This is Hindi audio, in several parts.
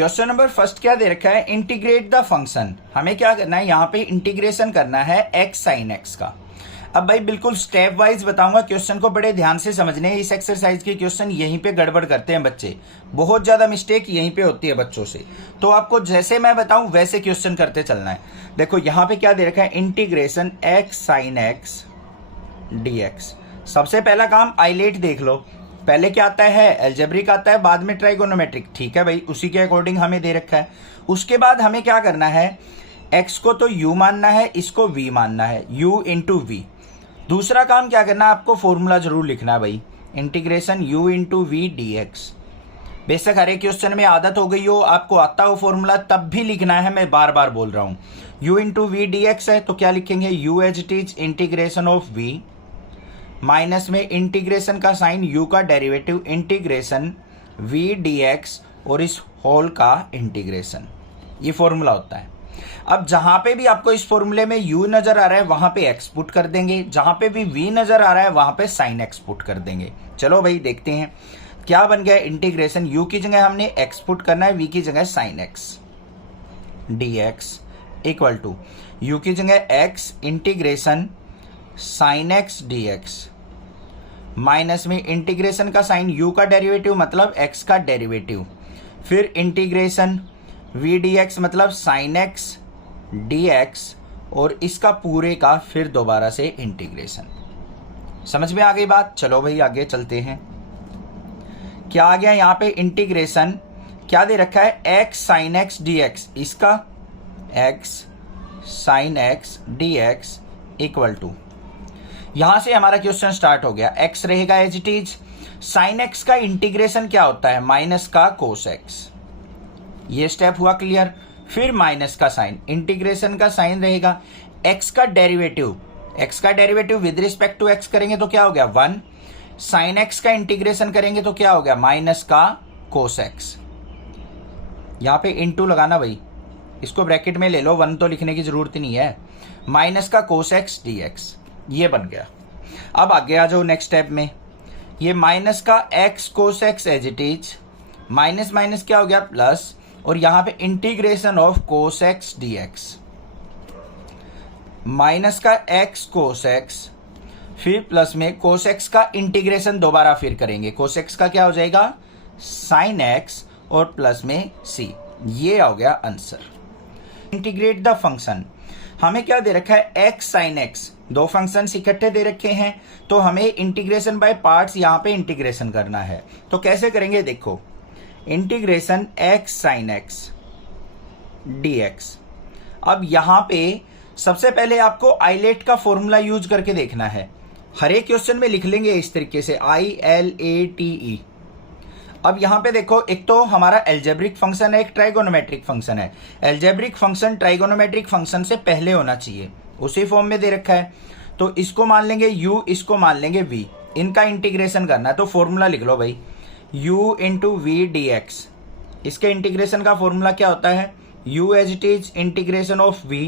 क्वेश्चन नंबर फर्स्ट क्या दे रखा है, इंटीग्रेट द फंक्शन। हमें क्या करना है, यहाँ पे इंटीग्रेशन करना है एक्स साइन एक्स का। अब भाई बिल्कुल स्टेप वाइज बताऊंगा, क्वेश्चन को बड़े ध्यान से समझने। इस एक्सरसाइज के क्वेश्चन यहीं पे गड़बड़ करते हैं बच्चे, बहुत ज्यादा मिस्टेक यहीं पे होती है बच्चों से। तो आपको जैसे मैं बताऊं वैसे क्वेश्चन करते चलना है। देखो यहाँ पे क्या दे रखा है, integration x sine x dx. सबसे पहला काम आइलेट देख लो, पहले क्या आता है, एल्जेब्रिक आता है, बाद में ट्राइगोनोमेट्रिक। ठीक है भाई, उसी के अकॉर्डिंग हमें दे रखा है। उसके बाद हमें क्या करना है, x को तो u मानना है, इसको v मानना है, u इंटू वी। दूसरा काम क्या करना है, आपको फॉर्मूला जरूर लिखना है भाई, integration u into v d x. बेशक हर एक क्वेश्चन में आदत हो गई हो, आपको आता हो फॉर्मूला, तब भी लिखना है, मैं बार बार बोल रहा हूं। u into v d x है तो क्या लिखेंगे, u as it is integration of v minus में इंटीग्रेशन का साइन u का डेरिवेटिव इंटीग्रेशन v dx और इस होल का इंटीग्रेशन। ये फॉर्मूला होता है। अब जहां पे भी आपको इस फॉर्मूले में u नजर आ रहा है वहां पे x पुट कर देंगे, जहां पे भी v नजर आ रहा है वहां पे साइन x पुट कर देंगे। चलो भाई देखते हैं क्या बन गया, इंटीग्रेशन u की जगह हमने x पुट करना है, v की जगह sine x dx equal to u की जगह x integration sine x d x minus में इंटीग्रेशन का साइन u का डेरिवेटिव मतलब x का डेरिवेटिव, फिर इंटीग्रेशन v डी एक्स मतलब साइन एक्स डी एक्स और इसका पूरे का फिर दोबारा से इंटीग्रेशन। समझ में आ गई बात। चलो भाई आगे चलते हैं। क्या आ गया यहाँ पे, इंटीग्रेशन क्या दे रखा है, x sine x d x, इसका x sine x d x equal to, यहां से हमारा क्वेश्चन स्टार्ट हो गया। x रहेगा as it is, sine x का इंटीग्रेशन क्या होता है, माइनस का कोस x। ये स्टेप हुआ क्लियर। फिर माइनस का साइन, इंटीग्रेशन का साइन रहेगा, x का डेरिवेटिव, x का derivative with respect to x करेंगे तो क्या हो गया 1, साइन x का इंटीग्रेशन करेंगे तो क्या हो गया माइनस का कोस x। यहां पे इनटू लगाना भाई, इसको ब्रैकेट में ले लो, 1 तो लिखने की जरूरत नहीं है, माइनस का कोस x dx। ये बन गया। अब आगे आ जाओ नेक्स्ट स्टेप में, ये माइनस का x cos x as it is, minus minus क्या हो गया प्लस, और यहां पे integration of cos x dx, minus का x कोस x, फिर प्लस में कोस x का इंटीग्रेशन दोबारा फिर करेंगे, कोस x का क्या हो जाएगा साइन x और प्लस में c। ये हो गया आंसर। इंटीग्रेट द फंक्शन, हमें क्या दे रखा है, x साइन x, दो फंक्शन इकट्ठे दे रखे हैं तो हमें इंटीग्रेशन बाय पार्ट्स यहां पे इंटीग्रेशन करना है। तो कैसे करेंगे, देखो integration x sine x dx। अब यहां पे सबसे पहले आपको आइलेट का फॉर्मूला यूज करके देखना है। हर एक क्वेश्चन में लिख लेंगे इस तरीके से ILATE। अब यहां पे देखो, एक तो हमारा एल्जेब्रिक फंक्शन है, एक ट्राइगोनोमेट्रिक फंक्शन है। एल्जेब्रिक फंक्शन ट्राइगोनोमेट्रिक फंक्शन से पहले होना चाहिए, उसी फॉर्म में दे रखा है। तो इसको मान लेंगे u, इसको मान लेंगे v, इनका इंटीग्रेशन करना है। तो फॉर्मूला लिख लो भाई, u into v d x. इसके इंटीग्रेशन का फॉर्मूला क्या होता है, u as it is integration of v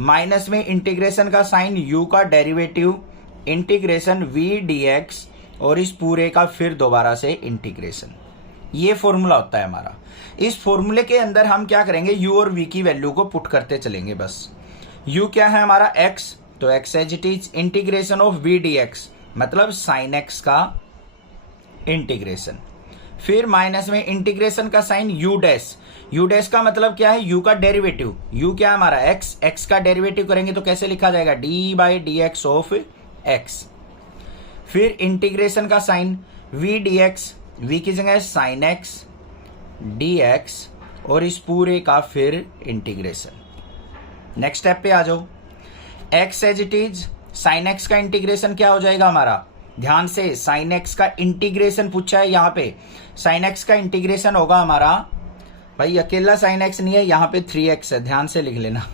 minus में इंटीग्रेशन का साइन u का डेरिवेटिव इंटीग्रेशन v dx और इस पूरे का फिर दोबारा से इंटीग्रेशन। ये फॉर्मूला होता है हमारा। इस फॉर्मूले के अंदर हम क्या करेंगे, u और v की वैल्यू को पुट करते चलेंगे बस। u क्या है हमारा x, तो x as it is integration of v dx मतलब साइन x का इंटीग्रेशन, फिर माइनस में इंटीग्रेशन का साइन u डैश का मतलब क्या है, u का डेरिवेटिव, u क्या है हमारा x का डेरिवेटिव करेंगे तो कैसे लिखा जाएगा, d by d x of x, फिर इंटीग्रेशन का साइन v dx, v की जगह साइन x dx और इस पूरे का फिर इंटीग्रेशन। नेक्स्ट स्टेप पे आ जाओ, x as it is sine x का इंटीग्रेशन क्या हो जाएगा हमारा, ध्यान से साइन x का इंटीग्रेशन पूछा है। यहाँ पे साइन x का इंटीग्रेशन होगा हमारा, भाई अकेला साइन x नहीं है, यहाँ पे 3x है, ध्यान से लिख लेना।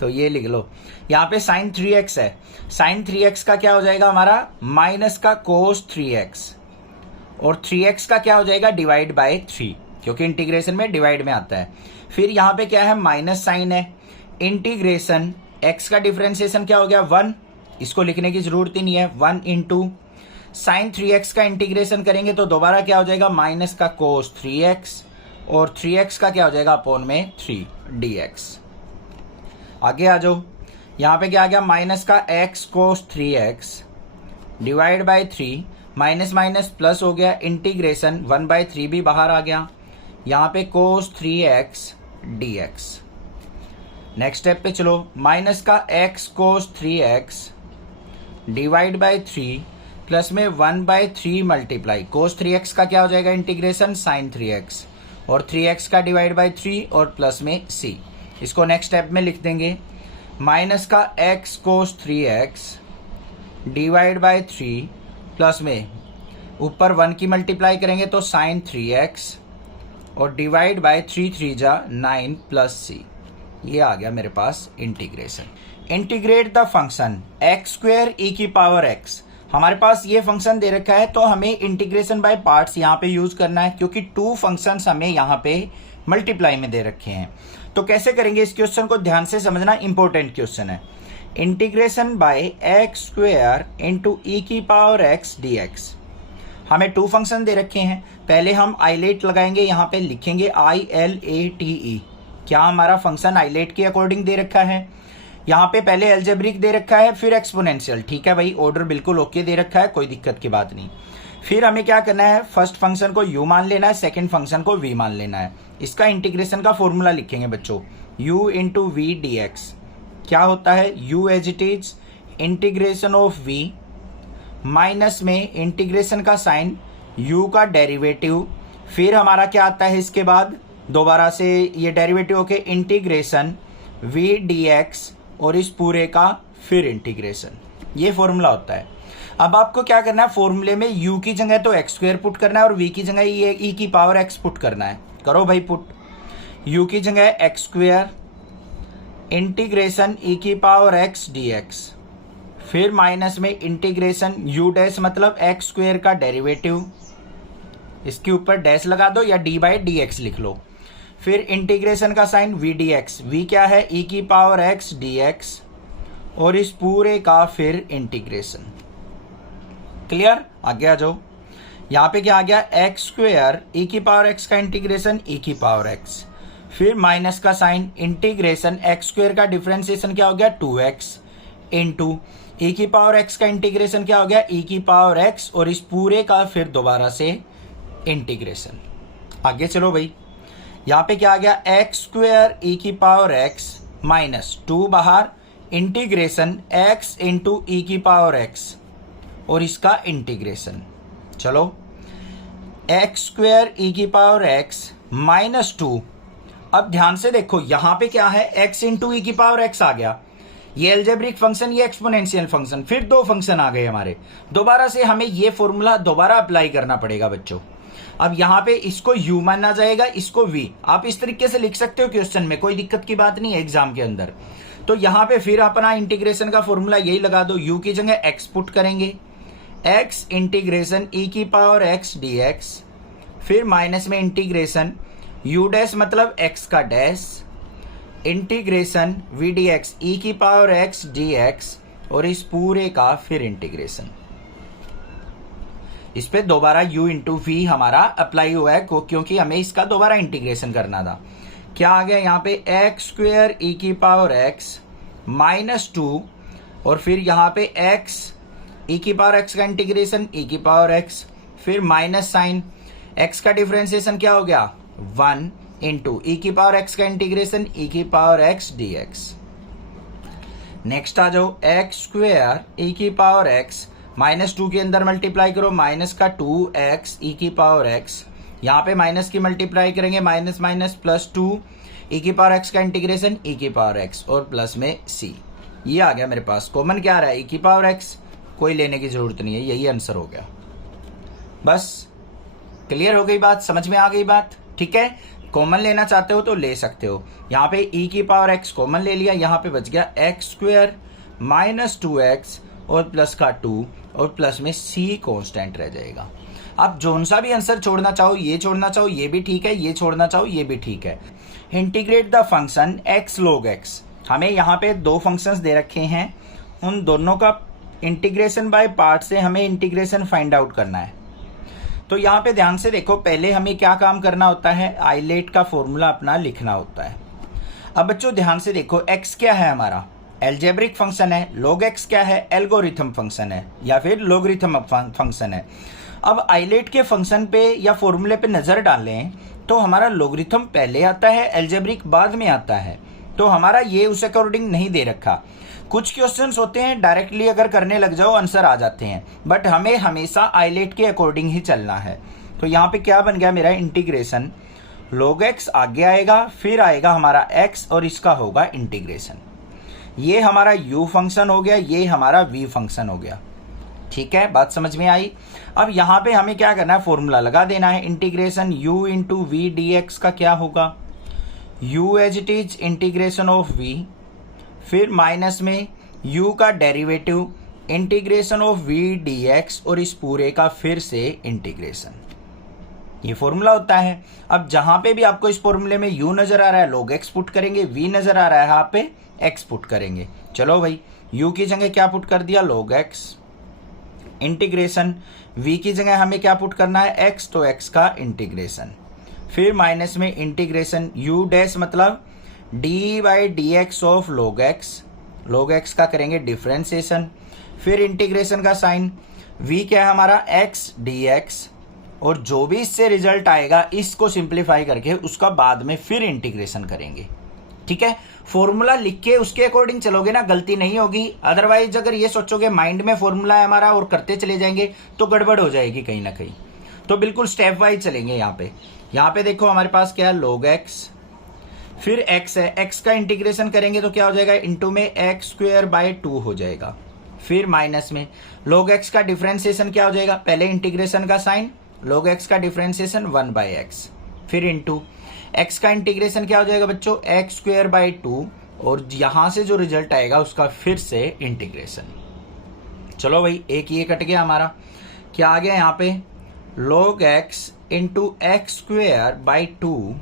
तो ये लिख लो, यहाँ पे साइन 3x है, साइन 3x का क्या हो जाएगा हमारा माइनस का कोस 3x और 3x का क्या हो जाएगा डिवाइड बाय 3, क्योंकि इंटीग्रेशन में डिवाइड में आता है। फिर यहाँ पे क्या है माइनस साइन है, इंटीग्रेशन x का डिफरेंशिएशन क्या हो गया 1, इसको लिखने की जरूरत ही नहीं है, 1 इंटू साइन 3x का इंटीग्रेशन करेंगे तो दोबारा क्या हो जाएगा माइनस का कोस 3x और 3x का क्या हो जाएगा अपॉन में 3 dx। आगे आ जाओ, यहाँ पे क्या आ गया माइनस का x cos 3x divide by 3, minus minus plus हो गया, इंटीग्रेशन 1/3 भी बाहर आ गया, यहाँ पे cos 3x dx। Next step पे चलो, माइनस का x cos 3x divide by 3 plus में 1/3 मल्टीप्लाई, cos 3x का क्या हो जाएगा इंटीग्रेशन sin 3x और 3x का डिवाइड बाई 3 और प्लस में c। इसको नेक्स्ट स्टेप में लिख देंगे, माइनस का x cos 3x divide by 3 plus में ऊपर 1 की मल्टीप्लाई करेंगे तो sin 3x और डिवाइड बाई 3 3 जा 9 प्लस c। ये आ गया मेरे पास integration. Integrate the function x square e की पावर एक्स। हमारे पास ये फंक्शन दे रखा है तो हमें इंटीग्रेशन बाय पार्ट्स यहाँ पे यूज करना है, क्योंकि 2 फंक्शंस हमें यहाँ पे मल्टीप्लाई में दे रखे हैं। तो कैसे करेंगे इस क्वेश्चन को ध्यान से समझना, इंपॉर्टेंट क्वेश्चन है। Integration by x square into e की पावर एक्स डी एक्स। हमें 2 फंक्शन दे रखे हैं, पहले हम आइलेट लगाएंगे, यहाँ पे लिखेंगे ILATE। क्या हमारा फंक्शन आइलेट के अकॉर्डिंग दे रखा है, यहाँ पे पहले एल्जेब्रिक दे रखा है फिर एक्सपोनेंशियल, ठीक है भाई, ऑर्डर बिल्कुल ओके दे रखा है, कोई दिक्कत की बात नहीं। फिर हमें क्या करना है, फर्स्ट फंक्शन को u मान लेना है, सेकंड फंक्शन को v मान लेना है। इसका इंटीग्रेशन का फॉर्मूला लिखेंगे बच्चों, u into v d x. क्या होता है, u as it is integration of v minus में इंटीग्रेशन का साइन u का डेरिवेटिव, फिर हमारा क्या आता है इसके बाद दोबारा से ये डेरिवेटिव होके इंटीग्रेशन v dx और इस पूरे का फिर इंटीग्रेशन, ये फॉर्मूला होता है। अब आपको क्या करना है, फॉर्मूले में u की जगह तो x स्क्वायर पुट करना है और v की जगह ये e की पावर x पुट करना है। करो भाई पुट, u की जगह x स्क्वायर इंटीग्रेशन e की पावर x dx, फिर माइनस में इंटीग्रेशन u डैश मतलब x स्क्वायर का डेरिवेटिव, इसके ऊपर डैश लगा दो या d बाई डी एक्स लिख लो, फिर इंटीग्रेशन का साइन v dx, v क्या है e की पावर x dx और इस पूरे का फिर इंटीग्रेशन। क्लियर, आगे आ जाओ, यहाँ पे क्या आ गया x स्क्वायर e की पावर x का इंटीग्रेशन e की पावर x, फिर माइनस का साइन इंटीग्रेशन x स्क्वायर का डिफरेंशिएशन क्या हो गया 2x इंटू e की पावर x का इंटीग्रेशन क्या हो गया e की पावर x और इस पूरे का फिर दोबारा से इंटीग्रेशन। आगे चलो भाई, यहाँ पे क्या आ गया x स्क्वायर e की पावर x माइनस 2 बाहर इंटीग्रेशन x इंटू ई की पावर x और इसका इंटीग्रेशन। चलो x स्क्वायर e की पावर x माइनस 2। अब ध्यान से देखो यहाँ पे क्या है, x इंटू ई की पावर x आ गया, ये एल्जेब्रिक फंक्शन, ये एक्सपोनेंशियल फंक्शन, फिर 2 फंक्शन आ गए हमारे। दोबारा से हमें ये फॉर्मूला दोबारा अप्लाई करना पड़ेगा बच्चों। अब यहाँ पे इसको u माना जाएगा, इसको v। आप इस तरीके से लिख सकते हो क्वेश्चन में, कोई दिक्कत की बात नहीं है एग्जाम के अंदर। तो यहाँ पे फिर अपना इंटीग्रेशन का फॉर्मूला यही लगा दो, u की जगह x पुट करेंगे, x इंटीग्रेशन e की पावर x dx, फिर माइनस में इंटीग्रेशन u डैश मतलब x का dash integration v dx e की पावर x dx और इस पूरे का फिर इंटीग्रेशन। इस पे दोबारा u इंटू वी हमारा अप्लाई हुआ है क्योंकि हमें इसका दोबारा इंटीग्रेशन करना था। क्या आ गया यहाँ पे x स्क्वायर e की पावर x माइनस 2 और फिर यहाँ पे x e की पावर x का इंटीग्रेशन e की पावर x, फिर माइनस साइन x का डिफरेंशिएशन क्या हो गया 1 इंटू ई की पावर x का इंटीग्रेशन e की पावर x dx। नेक्स्ट आ जाओ, x स्क्वायर e की पावर x माइनस 2 के अंदर मल्टीप्लाई करो, माइनस का 2x e की पावर x, यहाँ पे माइनस की मल्टीप्लाई करेंगे, माइनस माइनस प्लस 2 e की पावर x का इंटीग्रेशन e की पावर x और प्लस में c। ये आ गया मेरे पास, कॉमन क्या आ रहा है e की पावर x, कोई लेने की जरूरत नहीं है, यही आंसर हो गया। बस क्लियर हो गई बात, समझ में आ गई बात, ठीक है। कॉमन लेना चाहते हो तो ले सकते हो, यहाँ पे e की पावर x कॉमन ले लिया, यहाँ पे बच गया x स्क्वायर माइनस 2x और प्लस का 2 और प्लस में c कांस्टेंट रह जाएगा। आप जोन सा भी आंसर छोड़ना चाहो, ये छोड़ना चाहो ये भी ठीक है, ये छोड़ना चाहो ये भी ठीक है। Integrate the function x log x। हमें यहाँ पे 2 फंक्शंस दे रखे हैं, उन दोनों का इंटीग्रेशन बाय पार्ट से हमें इंटीग्रेशन फाइंड आउट करना है। तो यहाँ पे ध्यान से देखो, पहले हमें क्या काम करना होता है, आइलेट का फॉर्मूला अपना लिखना होता है। अब बच्चों ध्यान से देखो, x क्या है हमारा, एल्जेब्रिक फंक्शन है, log x क्या है, एल्गोरिथम फंक्शन है या फिर लोगरिथम फंक्शन है। अब आइलेट के फंक्शन पे या फॉर्मूले पे नजर डालें तो हमारा लोगरिथम पहले आता है, एल्जेब्रिक बाद में आता है। तो हमारा ये उस अकॉर्डिंग नहीं दे रखा। कुछ क्वेश्चंस होते हैं डायरेक्टली अगर करने लग जाओ आंसर आ जाते हैं, बट हमें हमेशा आइलेट के अकॉर्डिंग ही चलना है। तो यहाँ पे क्या बन गया मेरा, इंटीग्रेशन log x आगे आएगा, फिर आएगा हमारा x और इसका होगा इंटीग्रेशन। ये हमारा u फंक्शन हो गया, ये हमारा v फंक्शन हो गया। ठीक है, बात समझ में आई। अब यहाँ पे हमें क्या करना है, फॉर्मूला लगा देना है। Integration u into v d x का क्या होगा, u as it is integration of v, फिर माइनस में u का derivative integration of v dx और इस पूरे का फिर से इंटीग्रेशन। ये फॉर्मूला होता है। अब जहां पे भी आपको इस फॉर्मूले में u नजर आ रहा है log x पुट करेंगे, v नजर आ रहा है यहाँ पे x पुट करेंगे। चलो भाई, u की जगह क्या पुट कर दिया, log x, इंटीग्रेशन v की जगह हमें क्या पुट करना है, x, तो x का इंटीग्रेशन, फिर माइनस में इंटीग्रेशन u डैश मतलब D by d x of log x का करेंगे डिफ्रेंसिएशन, फिर इंटीग्रेशन का साइन, v क्या है हमारा x dx, और जो भी इससे रिजल्ट आएगा इसको सिंप्लीफाई करके उसका बाद में फिर इंटीग्रेशन करेंगे। ठीक है, फॉर्मूला लिख के उसके अकॉर्डिंग चलोगे ना, गलती नहीं होगी। अदरवाइज अगर ये सोचोगे माइंड में फॉर्मूला है हमारा और करते चले जाएंगे तो गड़बड़ हो जाएगी कहीं ना कहीं। तो बिल्कुल स्टेप वाइज चलेंगे। यहाँ पे देखो हमारे पास क्या है, log x, फिर x है, x का इंटीग्रेशन करेंगे तो क्या हो जाएगा, इंटू में x स्क्वायर बाय 2 हो जाएगा, फिर माइनस में log x का डिफरेंशिएशन क्या हो जाएगा, पहले इंटीग्रेशन का साइन, log x का डिफरेंशिएशन 1 बाई एक्स, फिर इंटू x का इंटीग्रेशन क्या हो जाएगा बच्चों, x स्क्वायर बाय 2, और यहां से जो रिजल्ट आएगा उसका फिर से इंटीग्रेशन। चलो भाई, एक ये कट गया हमारा, क्या आ गया यहाँ पे, log x into x square by 2,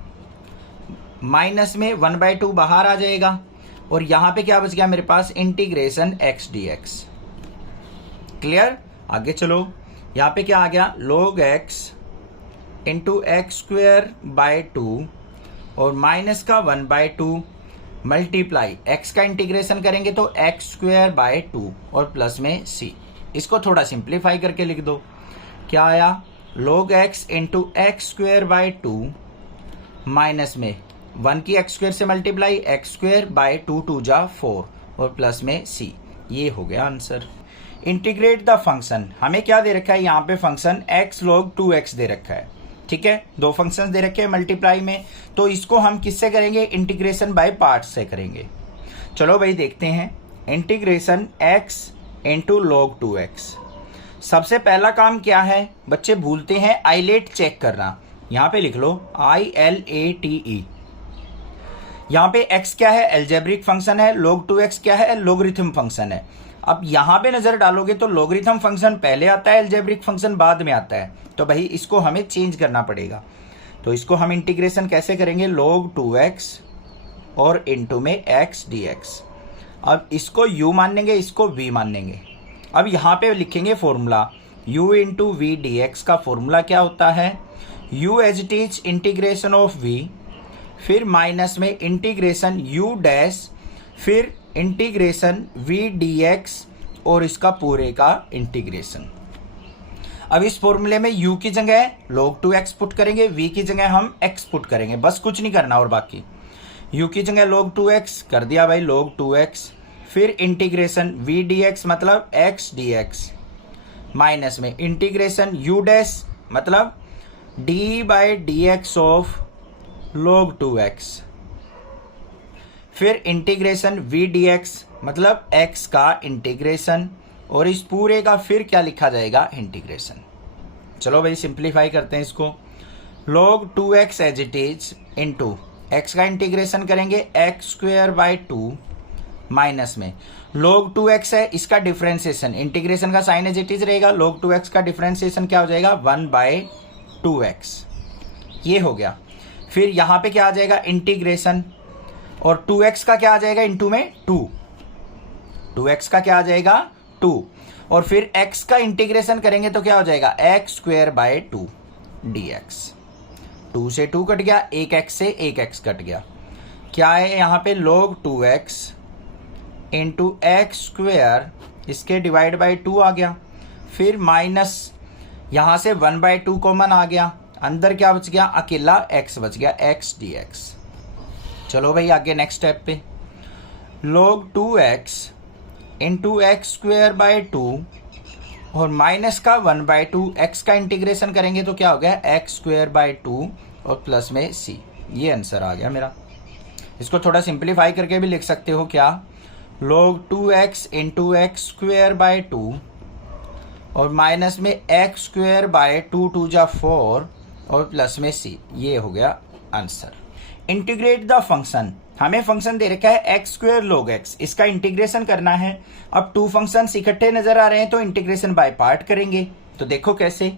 minus में 1 बाई 2 बाहर आ जाएगा, और यहां पे क्या बच गया मेरे पास, इंटीग्रेशन x dx। क्लियर, आगे चलो। यहाँ पे क्या आ गया, log x into x square by 2 और माइनस का 1 बाय 2 मल्टीप्लाई x का इंटीग्रेशन करेंगे तो एक्स स्क्वायर बाय 2 और प्लस में c। इसको थोड़ा सिंप्लीफाई करके लिख दो, क्या आया, log x into x square by 2 minus में 1 की एक्स स्क्वायर से मल्टीप्लाई, एक्स स्क्वायर बाय 2 2 जा 4 और प्लस में c। ये हो गया आंसर। इंटीग्रेट द फंक्शन, हमें क्या दे रखा है यहाँ पे, फंक्शन x log 2x दे रखा है। ठीक है, दो फंक्शंस दे रखे हैं मल्टीप्लाई में, तो इसको हम किससे करेंगे, इंटीग्रेशन बाय पार्ट्स से करेंगे। चलो भाई देखते हैं, integration x into log 2x। सबसे पहला काम क्या है बच्चे, भूलते हैं आइलेट चेक करना। यहाँ पे लिख लो ILATE। यहाँ पे x क्या है, एल्जेब्रिक फंक्शन है, log 2x क्या है, लोगरिथम फंक्शन है। अब यहाँ पे नजर डालोगे तो लोगरिथम फंक्शन पहले आता है, एल्जेब्रिक फंक्शन बाद में आता है, तो भाई इसको हमें चेंज करना पड़ेगा। तो इसको हम इंटीग्रेशन कैसे करेंगे, log 2x और इनटू में x dx। अब इसको u मानेंगे, इसको v मानेंगे। अब यहाँ पे लिखेंगे formula, u into v d x का फॉर्मूला क्या होता है, u as it is integration of v, फिर माइनस में इंटीग्रेशन u डैश, फिर इंटीग्रेशन v dx और इसका पूरे का इंटीग्रेशन। अब इस फॉर्मूले में u की जगह log 2x पुट करेंगे, v की जगह हम x पुट करेंगे, बस कुछ नहीं करना। और बाकी u की जगह log 2x कर दिया भाई, log 2x, फिर इंटीग्रेशन v dx मतलब x dx, माइनस में इंटीग्रेशन u डैश मतलब d by d x of log 2x, फिर इंटीग्रेशन v dx मतलब x का इंटीग्रेशन, और इस पूरे का फिर क्या लिखा जाएगा, इंटीग्रेशन। चलो भाई सिंप्लीफाई करते हैं इसको, log 2x as it is into x का इंटीग्रेशन करेंगे x स्क्वायर बाय 2 माइनस में log 2x है, इसका डिफरेंशिएशन, इंटीग्रेशन का साइन एज इट इज रहेगा, log 2x का डिफरेंशिएशन क्या हो जाएगा, 1 बाय 2x। ये हो गया। फिर यहाँ पे क्या आ जाएगा, इंटीग्रेशन, और 2x का क्या आ जाएगा, इंटू में 2, 2x का क्या आ जाएगा 2, और फिर x का इंटीग्रेशन करेंगे तो क्या हो जाएगा, x स्क्वायर बाय 2। dx। 2 से 2 कट गया, एक x से एक x कट गया। क्या है यहाँ पे log 2x into x square, इसके डिवाइड बाई 2 आ गया। फिर माइनस यहाँ से 1/2 कॉमन आ गया, अंदर क्या बच गया, अकेला x बच गया, x dx। चलो भाई आगे नेक्स्ट स्टेप पे, log 2x into x square by 2 और माइनस का 1/2, x का इंटीग्रेशन करेंगे तो क्या हो गया, एक्स स्क्वेयर बाई 2 और प्लस में c। ये आंसर आ गया मेरा। इसको थोड़ा सिंप्लीफाई करके भी लिख सकते हो, क्या, log 2x into x square by 2 और माइनस में एक्स स्क्वेयर बाय 2 जा 4 और प्लस में c। ये हो गया आंसर। इंटीग्रेट द फंक्शन, हमें फंक्शन दे रखा है एक्स स्क्वेयर log x, इसका इंटीग्रेशन करना है। अब 2 फंक्शंस इकट्ठे नजर आ रहे हैं तो इंटीग्रेशन बाय पार्ट करेंगे। तो देखो कैसे,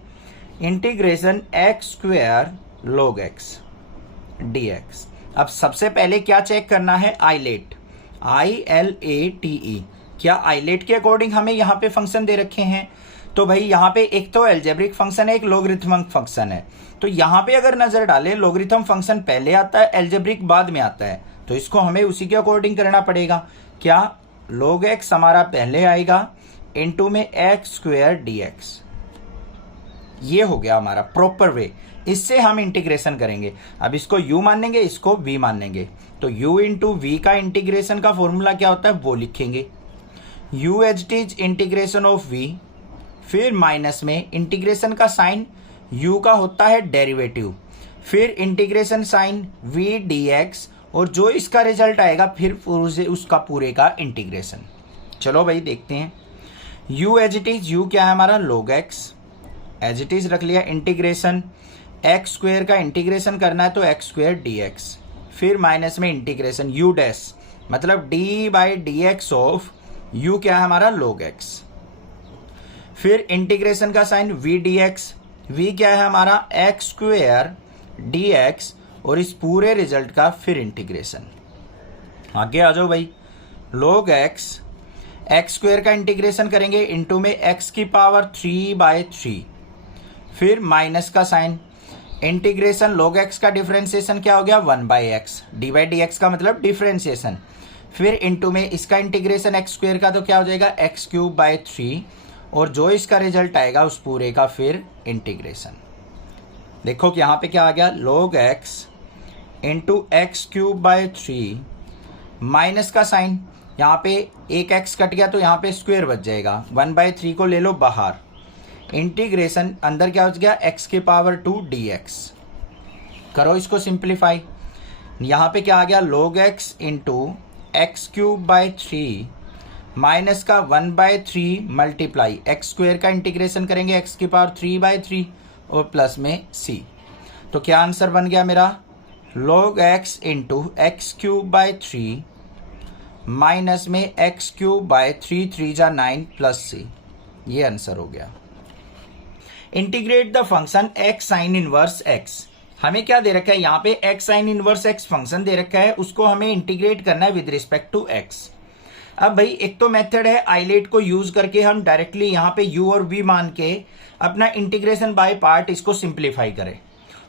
integration x square log x dx। अब सबसे पहले क्या चेक करना है, आइलेट, ILATE, क्या आइलेट के अकॉर्डिंग हमें यहाँ पे फंक्शन दे रखे हैं। तो भाई यहाँ पे एक तो एल्जेब्रिक फंक्शन है, एक लोगरिथमिक फंक्शन है। तो यहाँ पे अगर नजर डालें, लोगरिथम फंक्शन पहले आता है, एल्जेब्रिक बाद में आता है, तो इसको हमें उसी के अकॉर्डिंग करना पड़ेगा। क्या, log x हमारा पहले आएगा इनटू में एक्स स्क्वेयर dx। ये हो गया हमारा प्रॉपर वे, इससे हम इंटीग्रेशन करेंगे। अब इसको u मान लेंगे, इसको v मान लेंगे, तो u इंटू वी का इंटीग्रेशन का फॉर्मूला क्या होता है वो लिखेंगे, u as it is integration of v, फिर माइनस में इंटीग्रेशन का साइन u का होता है डेरिवेटिव, फिर इंटीग्रेशन साइन v dx और जो इसका रिजल्ट आएगा फिर उसका पूरे का इंटीग्रेशन। चलो भाई देखते हैं, u as it is, u क्या है हमारा log x, as it is रख लिया, इंटीग्रेशन एक्स स्क्वेयर का इंटीग्रेशन करना है तो एक्स स्क्वेयर dx, फिर माइनस में इंटीग्रेशन u डैश मतलब d by d x of u क्या है हमारा log x, फिर इंटीग्रेशन का साइन v dx, v क्या है हमारा एक्स स्क्वेयर dx और इस पूरे रिजल्ट का फिर इंटीग्रेशन। आगे आ जाओ भाई, log x एक्स स्क्वेयर का इंटीग्रेशन करेंगे इनटू में x की पावर 3/3, फिर माइनस का साइन, इंटीग्रेशन log x का डिफरेंशिएशन क्या हो गया 1/x, d by d x का मतलब डिफरेंशिएशन, फिर इनटू में इसका इंटीग्रेशन एक्स स्क्वेयर का तो क्या हो जाएगा x³ 3 और जो इसका रिजल्ट आएगा उस पूरे का फिर इंटीग्रेशन। देखो कि यहाँ पे क्या आ गया, log x into x³ 3 minus का साइन, यहाँ पे एक x कट गया तो यहाँ पे स्क्वेयर बच जाएगा, 1/3 को ले लो बाहर, इंटीग्रेशन अंदर क्या हो गया x की पावर 2 dx। करो इसको सिंप्लीफाई, यहाँ पे क्या आ गया log x into x³ 3 minus का 1/3 मल्टीप्लाई एक्स स्क्वेयर का इंटीग्रेशन करेंगे x की पावर 3/3 और प्लस में c। तो क्या आंसर बन गया मेरा, log x into x³ 3 minus में x³ 3 जा 9 प्लस c। ये आंसर हो गया। Integrate the function x sine inverse x, हमें क्या दे रखा है यहाँ पे x sine inverse x function दे रखा है, उसको हमें इंटीग्रेट करना है विद रिस्पेक्ट टू x। अब भाई एक तो मेथड है आइलेट को यूज करके हम डायरेक्टली यहाँ पे u और v मान के अपना इंटीग्रेशन बाय पार्ट इसको सिंप्लीफाई करें।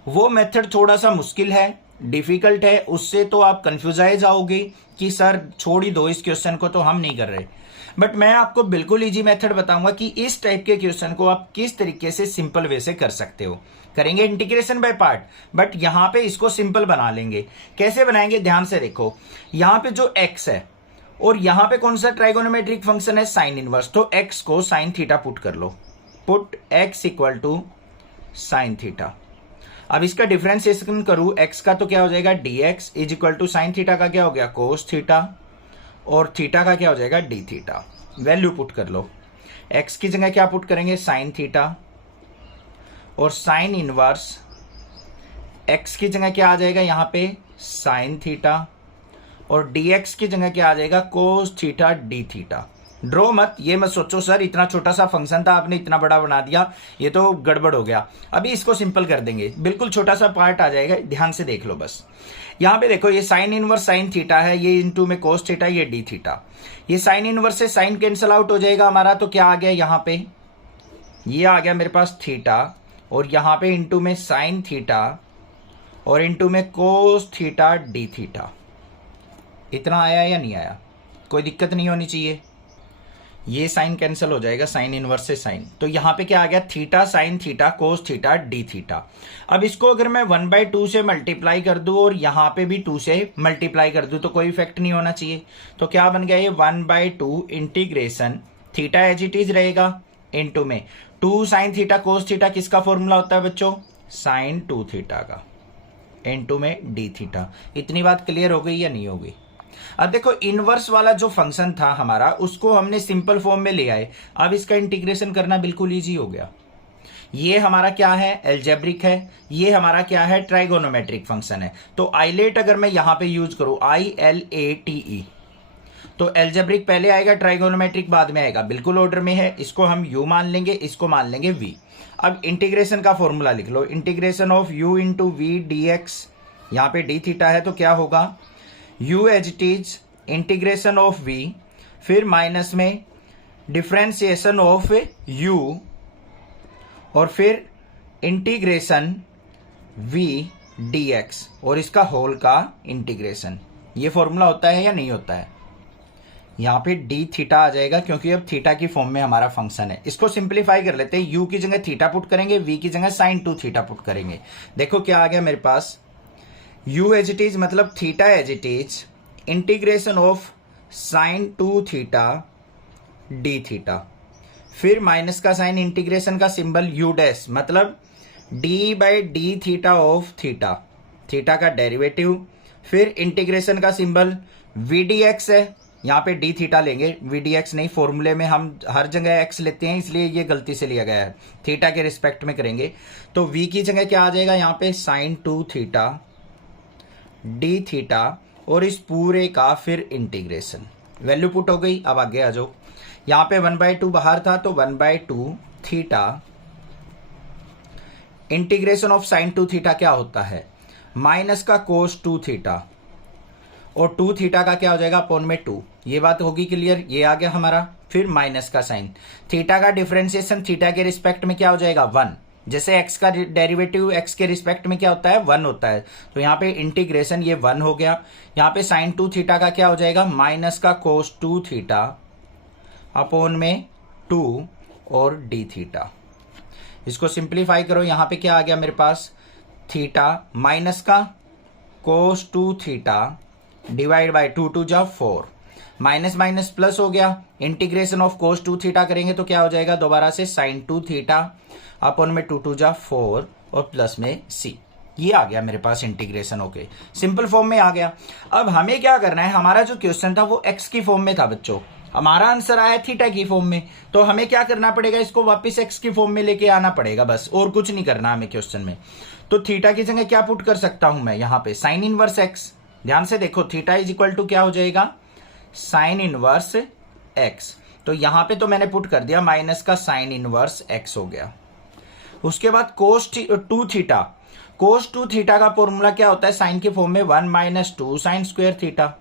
वो मेथड थोड़ा सा मुश्किल है, डिफिकल्ट है, उससे तो आप कंफ्यूजाइज आओगे कि सर छोड़ ही दो इस क्वेश्चन को, तो हम नहीं कर रहे। बट मैं आपको बिल्कुल इजी मेथड बताऊंगा कि इस टाइप के क्वेश्चन को आप किस तरीके से सिंपल वे से कर सकते हो। करेंगे इंटीग्रेशन बाय पार्ट, बट यहाँ पे इसको सिंपल बना लेंगे। कैसे बनाएंगे ध्यान से देखो, यहाँ पे जो x है और यहाँ पे कौन सा ट्राइगोनोमेट्रिक फंक्शन है साइन इनवर्स, तो x को साइन थीटा पुट कर लो, put x equal to sine theta. अब इसका डिफरेंशिएशन करूं x का तो क्या हो जाएगा dx is equal to sine theta का क्या हो गया कोस थीटा और थीटा का क्या हो जाएगा डी थीटा। वैल्यू पुट कर लो, x की जगह क्या पुट करेंगे साइन थीटा और साइन इनवर्स x की जगह क्या आ जाएगा यहाँ पे साइन थीटा और dx की जगह क्या आ जाएगा cos theta d theta. Draw मत, ये मत सोचो सर इतना छोटा सा फंक्शन था आपने इतना बड़ा बना दिया, ये तो गड़बड़ हो गया। अभी इसको सिंपल कर देंगे, बिल्कुल छोटा सा पार्ट आ जाएगा, ध्यान से देख लो बस। यहाँ पे देखो ये साइन इनवर्स साइन थीटा है, ये इनटू में कोस थीटा, ये डी थीटा। ये साइन इनवर्स से साइन कैंसिल आउट हो जाएगा हमारा, तो क्या आ गया यहाँ पे ये आ गया मेरे पास थीटा और यहाँ पे इंटू में साइन थीटा और इंटू में कोस थीटा डी थीटा। इतना आया या नहीं आया? कोई दिक्कत नहीं होनी चाहिए। ये साइन कैंसिल हो जाएगा साइन इनवर्स से साइन। तो यहाँ पे क्या आ गया? Theta sine theta cos theta d theta. अब इसको अगर मैं 1/2 से मल्टीप्लाई कर दूं और यहाँ पे भी 2 से मल्टीप्लाई कर दूं तो कोई इफेक्ट नहीं होना चाहिए। तो क्या बन गया ये? 1/2 integration theta as it is रहेगा इंटू में 2 साइन थीटा कोस थीटा। किसका फॉर्मूला होता है बच्चों? साइन 2 थीटा का इंटू में डी थीटा। इतनी बात क्लियर हो गई या नहीं हो गई? अब देखो इनवर्स वाला जो फंक्शन था हमारा उसको हमने सिंपल फॉर्म में ले आए। अब इसका इंटीग्रेशन करना बिल्कुल इजी हो गया। ये हमारा क्या है? एल्जेब्रिक है। ये हमारा क्या है? ट्राइगोनोमेट्रिक फंक्शन है। तो आइलेट अगर मैं यहां पे यूज करूं ILATE तो एल्जेब्रिक पहले आएगा, ट्राइगोनोमेट्रिक बाद में आएगा। बिल्कुल ऑर्डर में है। इसको हम u मान लेंगे, इसको मान लेंगे v। अब इंटीग्रेशन का फॉर्मूला लिख लो। Integration of u into v d x. यहां पे डी थीटा है तो क्या होगा? u as it is integration of v, फिर माइनस में डिफ्रेंसिएशन ऑफ u और फिर इंटीग्रेशन v dx और इसका होल का इंटीग्रेशन। ये फॉर्मूला होता है या नहीं होता है? यहाँ पे डी थीटा आ जाएगा क्योंकि अब थीटा की फॉर्म में हमारा फंक्शन है। इसको सिंप्लीफाई कर लेते हैं। u की जगह थीटा पुट करेंगे, v की जगह साइन 2 थीटा पुट करेंगे। देखो क्या आ गया मेरे पास? u एज इट इज मतलब theta as it is integration of sine 2 theta d theta, फिर माइनस का साइन, इंटीग्रेशन का सिंबल u डैश मतलब d/d theta of theta, theta का डेरिवेटिव, फिर इंटीग्रेशन का सिंबल v dx है। यहाँ पे डी थीटा लेंगे, वी डी एक्स नहीं। फॉर्मूले में हम हर जगह एक्स लेते हैं इसलिए ये गलती से लिया गया है। थीटा के रिस्पेक्ट में करेंगे तो v की जगह क्या आ जाएगा? यहाँ पे साइन 2 थीटा डी थीटा और इस पूरे का फिर इंटीग्रेशन। वैल्यू पुट हो गई। अब आगे आ जाओ। यहाँ पे 1/2 बाहर था तो 1/2 theta integration of sine 2 theta क्या होता है? माइनस का कोस 2 थीटा और 2 थीटा का क्या हो जाएगा? अपॉन में 2। ये बात होगी क्लियर? ये आ गया हमारा। फिर माइनस का साइन, थीटा का डिफरेंशिएशन थीटा के रिस्पेक्ट में क्या हो जाएगा? 1। जैसे x का डेरिवेटिव x के रिस्पेक्ट में क्या होता है? 1 होता है। तो यहाँ पे इंटीग्रेशन ये 1 हो गया। यहाँ पे साइन 2 थीटा का क्या हो जाएगा? माइनस का कोस 2 थीटा अपॉन में 2 और डी थीटा। इसको सिंप्लीफाई करो। यहाँ पे क्या आ गया मेरे पास? थीटा माइनस का कोस 2 थीटा डिवाइड बाय 2 2 जा 4, माइनस माइनस प्लस हो गया। इंटीग्रेशन ऑफ कोस 2 थीटा करेंगे तो क्या हो जाएगा? दोबारा से साइन 2 थीटा अपॉन में 2 2 जा 4 और प्लस में c। ये आ गया मेरे पास इंटीग्रेशन। ओके, सिंपल फॉर्म में आ गया। अब हमें क्या करना है? हमारा जो क्वेश्चन था वो x की फॉर्म में था बच्चों, हमारा आंसर आया थीटा की फॉर्म में। तो हमें क्या करना पड़ेगा? इसको वापस x की फॉर्म में लेके आना पड़ेगा, बस और कुछ नहीं करना हमें क्वेश्चन में। तो थीटा की जगह क्या पुट कर सकता हूं मैं? यहाँ पे साइन इनवर्स x। ध्यान से देखो, थीटा इज इक्वल टू क्या हो जाएगा? Sign inverse x। तो यहां पे तो मैंने पुट कर दिया, माइनस का साइन इनवर्स x हो गया। उसके बाद कोस 2 थीटा, कोस 2 थीटा का फॉर्मूला क्या होता है? साइन के फॉर्म में 1 - 2 साइन स्क्वायर थीटा।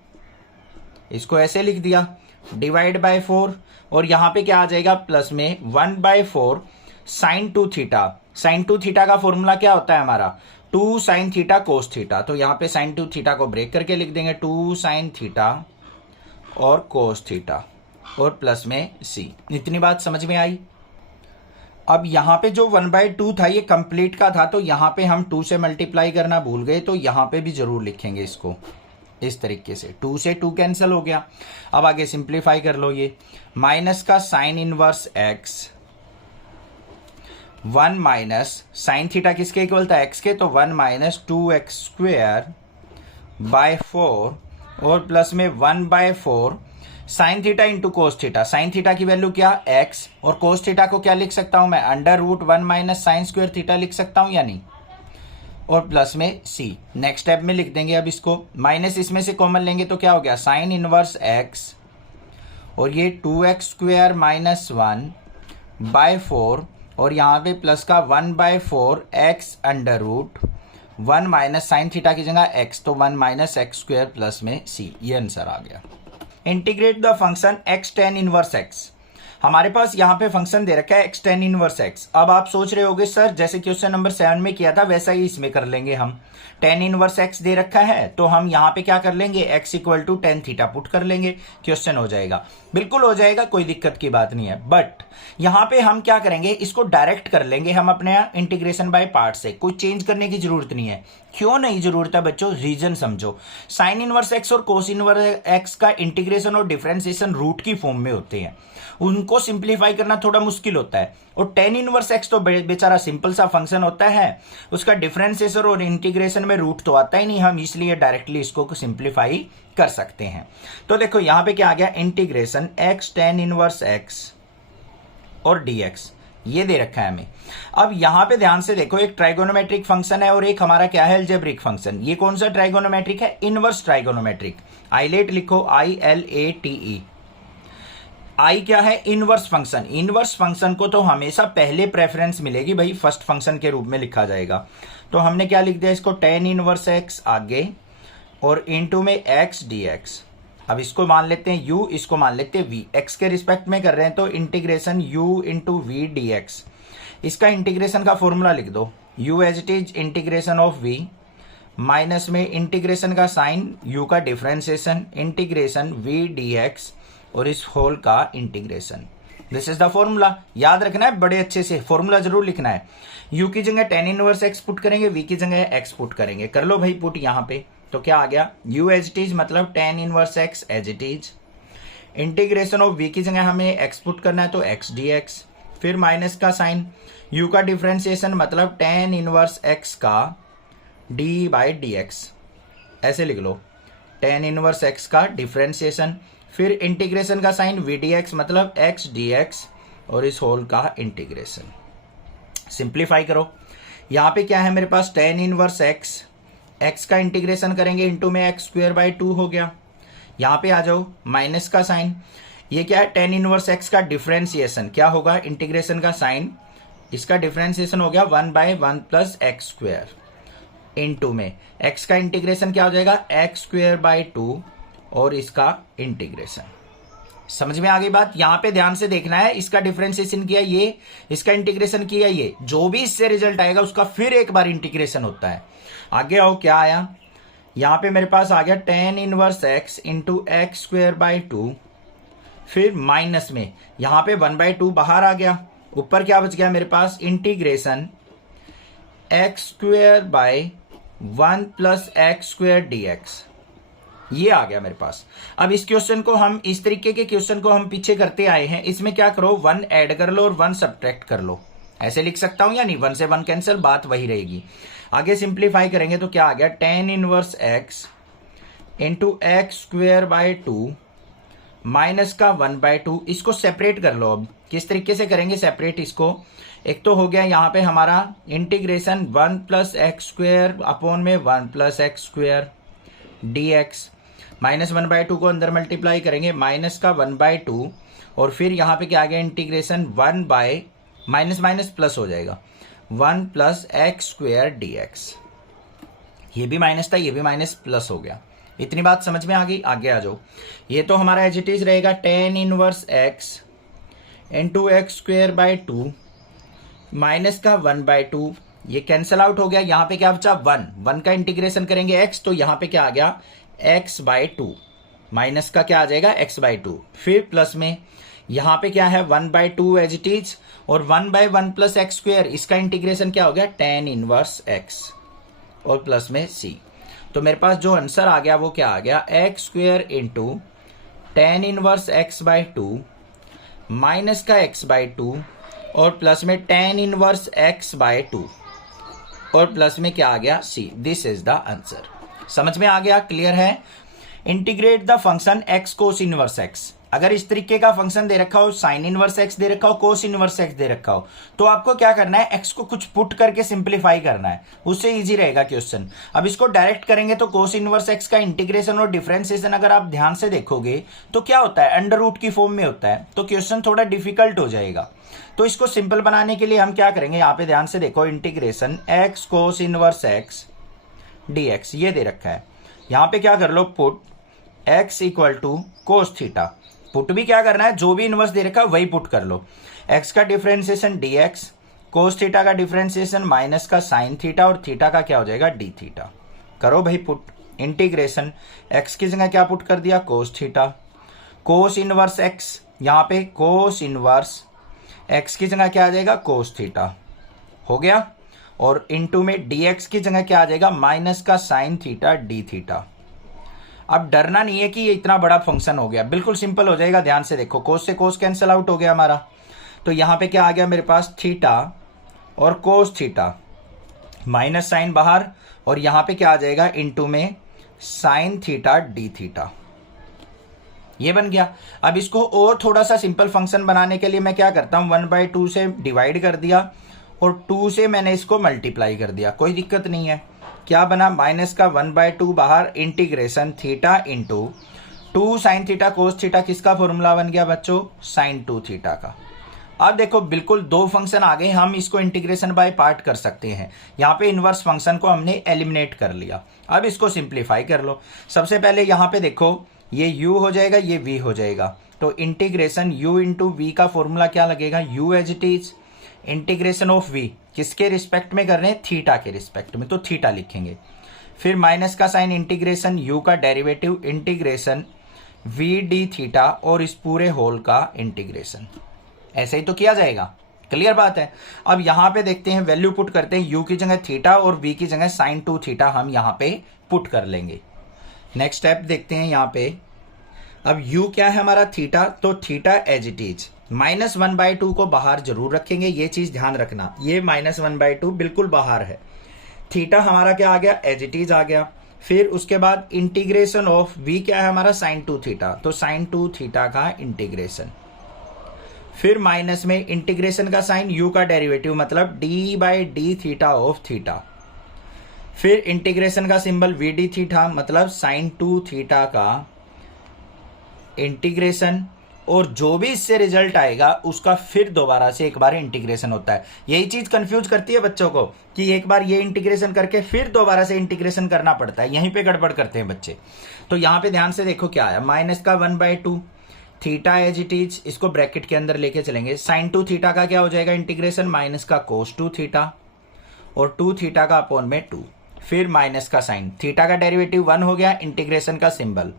इसको ऐसे लिख दिया, डिवाइड बाय 4 और यहां पे क्या आ जाएगा? प्लस में 1/4 साइन 2 थीटा। साइन 2 थीटा का फॉर्मूला क्या होता है हमारा? 2 साइन थीटा कोस थीटा। तो यहां पे साइन 2 थीटा को ब्रेक करके लिख देंगे 2 साइन थीटा और कोस थीटा और प्लस में c। इतनी बात समझ में आई? अब यहां पे जो 1/2 था ये कंप्लीट का था, तो यहां पे हम 2 से मल्टीप्लाई करना भूल गए, तो यहां पे भी जरूर लिखेंगे इसको इस तरीके से। 2 से 2 कैंसिल हो गया। अब आगे सिंप्लीफाई कर लो। ये माइनस का sign inverse x 1 minus sine theta किसके इक्वल था? x के। तो 1 - 2x स्क्वायर बाय 4 और प्लस में 1/4 sign theta into cos theta. Sine theta की वैल्यू क्या? x और कोस थीटा को क्या लिख सकता हूं मैं? √1 माइनस साइन स्क्वायर थीटा लिख सकता हूं या नहीं? और प्लस में c। नेक्स्ट स्टेप में लिख देंगे अब इसको। माइनस इसमें से कॉमन लेंगे तो क्या हो गया? साइन इनवर्स x और ये 2x स्क्वायर माइनस 1/4 और यहाँ पे प्लस का 1/4 x √1 माइनस साइन थीटा की जगह x, तो 1 माइनस x स्क्वायर प्लस में c। ये आंसर आ गया। Integrate the function x tan inverse x। हमारे पास यहाँ पे फंक्शन दे रखा है x tan इनवर्स x। अब आप सोच रहे होगे सर जैसे क्वेश्चन नंबर 7 में किया था वैसा ही इसमें कर लेंगे हम। tan इनवर्स x दे रखा है तो हम यहाँ पे क्या कर लेंगे, x equal to tan theta put कर लेंगे, क्वेश्चन हो जाएगा। बिल्कुल हो जाएगा, कोई दिक्कत की बात नहीं है। बट यहाँ पे हम क्या करेंगे, इसको डायरेक्ट कर लेंगे हम अपने इंटीग्रेशन बाय पार्ट से, कोई चेंज करने की जरूरत नहीं है। क्यों नहीं जरूरत है बच्चों, रीजन समझो। साइन इनवर्स x और कोस इनवर्स x का इंटीग्रेशन और डिफरेंशिएशन रूट की फॉर्म में होते हैं, उनको सिंप्लीफाई करना थोड़ा मुश्किल होता है। और tan इनवर्स x तो बेचारा सिंपल सा फंक्शन होता है, उसका डिफरेंशिएशन और इंटीग्रेशन में रूट तो आता ही नहीं, हम इसलिए डायरेक्टली इसको सिंप्लीफाई कर सकते हैं। तो देखो यहां पे क्या आ गया, integration x tan inverse x और dx, ये दे रखा है हमें। अब यहां पे ध्यान से देखो, एक ट्राइगोनोमेट्रिक फंक्शन है और एक हमारा क्या है, अलजेब्रिक फंक्शन। ये कौन सा ट्राइगोनोमेट्रिक है, इनवर्स ट्राइगोनोमेट्रिक। आइलेट लिखो, ILATE। आई क्या है, इनवर्स फंक्शन। इनवर्स फंक्शन को तो हमेशा पहले प्रेफरेंस मिलेगी भाई, फर्स्ट फंक्शन के रूप में लिखा जाएगा। तो हमने क्या लिख दिया इसको, tan इनवर्स x आगे और इनटू में x dx। अब इसको मान लेते हैं u, इसको मान लेते हैं v, x के रिस्पेक्ट में कर रहे हैं तो integration u into v dx। इसका इंटीग्रेशन का फॉर्मूला लिख दो, u as it is integration of v minus में इंटीग्रेशन का साइन u का डिफरेंशिएशन इंटीग्रेशन v dx और इस होल का integration. This is the formula. याद रखना है बड़े अच्छे से, फॉर्मूला जरूर लिखना है। u की जगह tan इनवर्स x पुट करेंगे, v की जगह x पुट करेंगे। कर लो भाई पुट यहाँ पे, तो क्या आ गया, u एज इट इज मतलब tan inverse x as it is, integration of v की जगह हमें x पुट करना है तो x dx, फिर माइनस का साइन, u का डिफरेंशिएशन मतलब tan इनवर्स x का d बाई dx, ऐसे लिख लो, tan इनवर्स x का डिफरेंशिएशन, फिर इंटीग्रेशन का साइन v dx मतलब x dx और इस होल का इंटीग्रेशन। सिंप्लीफाई करो, यहाँ पे क्या है मेरे पास, tan इनवर्स x का इंटीग्रेशन करेंगे इंटू में x स्क्वायर बाई 2 हो गया। यहाँ पे आ जाओ, माइनस का साइन, ये क्या है, tan इनवर्स x का डिफरेंशिएशन क्या होगा, इंटीग्रेशन का साइन, इसका डिफरेंशिएशन हो गया 1 by 1 plus x square into में x का इंटीग्रेशन क्या हो जाएगा, x स्क्वायर बाई 2 और इसका इंटीग्रेशन। समझ में आ गई बात। यहां पे ध्यान से देखना है, इसका डिफरेंशिएशन किया ये, इसका इंटीग्रेशन किया ये, जो भी इससे रिजल्ट आएगा उसका फिर एक बार इंटीग्रेशन होता है। आगे आओ, क्या आया, यहां पे मेरे पास आ गया tan inverse x into x square by 2, फिर माइनस में यहां पे 1 बाई 2 बाहर आ गया, ऊपर क्या बच गया मेरे पास, integration x square by 1 plus x square dx, ये आ गया मेरे पास। अब इस क्वेश्चन को हम, इस तरीके के क्वेश्चन को हम पीछे करते आए हैं, इसमें क्या करो, 1 ऐड कर लो और 1 सब्ट्रैक्ट कर लो। ऐसे लिख सकता हूं या नहीं, 1 से 1 कैंसिल, बात वही रहेगी। आगे सिंप्लीफाई करेंगे तो क्या आ गया, tan inverse x into x square by 2 minus का 1 बाई 2, इसको सेपरेट कर लो। अब किस तरीके से करेंगे सेपरेट इसको, एक तो हो गया यहाँ पे हमारा integration 1 plus x square upon में 1 plus x square dx, minus 1 by 2 को अंदर मल्टीप्लाई करेंगे, माइनस का 1 बाई 2 और फिर यहाँ पे क्या आ गया, integration 1 bye minus minus plus हो जाएगा 1 प्लस एक्स स्क्वायर dx। ये भी माइनस था, ये भी माइनस प्लस हो गया। इतनी बात समझ में आ गई। आगे आ जाओ, ये तो हमारा एज इट इज रहेगा tan inverse x into x square by 2 minus का 1 बाई 2, ये कैंसल आउट हो गया। यहाँ पे क्या बचा, 1 का इंटीग्रेशन करेंगे x, तो यहाँ पे क्या आ गया, x बाई 2, माइनस का क्या आ जाएगा, x बाई 2, फिर प्लस में यहाँ पे क्या है 1 बाई 2 एज इट इज, और 1 बाई 1 प्लस एक्स स्क्वायर, इसका इंटीग्रेशन क्या हो गया, tan इनवर्स x और प्लस में c। तो मेरे पास जो आंसर आ गया वो क्या आ गया, x square into tan inverse x by 2 minus का x बाई 2 और प्लस में tan इनवर्स x बाई 2 और प्लस में क्या आ गया, c। This is the answer. समझ में आ गया, क्लियर है। Integrate the function x cos inverse x। अगर इस तरीके का फंक्शन दे रखा हो, साइन इनवर्स x दे रखा हो, कोस इनवर्स x दे रखा हो, तो आपको क्या करना है, x को कुछ पुट करके सिंप्लीफाई करना है, उससे इजी रहेगा क्वेश्चन। अब इसको डायरेक्ट करेंगे तो कोस इनवर्स x का इंटीग्रेशन और डिफरेंशिएशन अगर आप ध्यान से देखोगे तो क्या होता है, अंडर रूट की फॉर्म में होता है, तो क्वेश्चन थोड़ा डिफिकल्ट हो जाएगा। तो इसको सिंपल बनाने के लिए हम क्या करेंगे, यहाँ पे ध्यान से देखो, integration x cos inverse x dx, ये दे रखा है। यहाँ पे क्या कर लो, put x equal to cos theta, put भी क्या करना है, जो भी इनवर्स दे रखा है वही पुट कर लो। एक्स का डिफरेंशिएशन dx, कोस थीटा का डिफरेंशिएशन माइनस का साइन थीटा, और थीटा का क्या हो जाएगा डी थीटा। करो भाई पुट, इंटीग्रेशन एक्स की जगह क्या पुट कर दिया, कोस थीटा, कोस इनवर्स एक्स, यहाँ पे कोस इनवर्स एक्स की जगह क्या आ जाएगा, कोस थीटा हो गया, और इनटू में dx की जगह क्या आ जाएगा, माइनस का साइन थीटा डी थीटा। अब डरना नहीं है कि ये इतना बड़ा फंक्शन हो गया, बिल्कुल सिंपल हो जाएगा, ध्यान से देखो, कोस से कोस कैंसिल आउट हो गया हमारा, तो यहाँ पे क्या आ गया मेरे पास, थीटा और कोस थीटा, माइनस साइन बाहर, और यहाँ पे क्या आ जाएगा, इनटू में साइन थीटा डी थीटा। ये बन गया। अब इसको और थोड़ा सा सिंपल फंक्शन बनाने के लिए मैं क्या करता हूँ, 1/2 से डिवाइड कर दिया और 2 से मैंने इसको मल्टीप्लाई कर दिया, कोई दिक्कत नहीं है। क्या बना, माइनस का 1/2 बाहर, integration theta into 2 sine theta cos theta, किसका फॉर्मूला बन गया बच्चों, साइन 2 थीटा का। अब देखो बिल्कुल दो फंक्शन आ गए, हम इसको इंटीग्रेशन बाय पार्ट कर सकते हैं। यहाँ पे इनवर्स फंक्शन को हमने एलिमिनेट कर लिया, अब इसको सिंप्लीफाई कर लो। सबसे पहले यहाँ पे देखो, ये u हो जाएगा, ये v हो जाएगा, तो इंटीग्रेशन u इंटू वी का फॉर्मूला क्या लगेगा, u as it is, integration of v किसके रिस्पेक्ट में कर रहे हैं, थीटा के रिस्पेक्ट में, तो थीटा लिखेंगे। फिर माइनस का साइन, इंटीग्रेशन u का derivative, integration v d theta, और इस पूरे होल का इंटीग्रेशन। ऐसे ही तो किया जाएगा, क्लियर बात है। अब यहाँ पे देखते हैं, वैल्यू पुट करते हैं, u की जगह थीटा और v की जगह साइन 2 थीटा हम यहाँ पे पुट कर लेंगे। नेक्स्ट स्टेप देखते हैं यहाँ पे। अब u क्या है हमारा, थीटा, तो थीटा एज इट इज, -1/2 को बाहर जरूर रखेंगे, ये चीज ध्यान रखना, ये -1/2 बिल्कुल बाहर है। थीटा हमारा क्या आ गया, एज इट इज आ गया। फिर उसके बाद इंटीग्रेशन ऑफ v क्या है हमारा, साइन 2 थीटा, तो साइन 2 थीटा का इंटीग्रेशन। फिर माइनस में इंटीग्रेशन का साइन, u का डेरिवेटिव मतलब d/d थीटा ऑफ थीटा। फिर इंटीग्रेशन का सिंबल v d थीटा मतलब साइन 2 थीटा का इंटीग्रेशन, और जो भी इससे रिजल्ट आएगा उसका फिर दोबारा से एक बार इंटीग्रेशन होता है। यही चीज कंफ्यूज करती है बच्चों को कि एक बार ये इंटीग्रेशन करके फिर दोबारा से इंटीग्रेशन करना पड़ता है, यहीं पे गड़बड़ करते हैं बच्चे। तो यहाँ पे ध्यान से देखो क्या आया, माइनस का 1/2 थीटा एज इट इज, इसको ब्रैकेट के अंदर लेके चलेंगे, साइन 2 थीटा का क्या हो जाएगा इंटीग्रेशन, माइनस का कोस 2 थीटा, और 2 थीटा का अपॉन में 2, फिर माइनस का साइन, थीटा का डेरिवेटिव 1 हो गया, इंटीग्रेशन का सिंबल,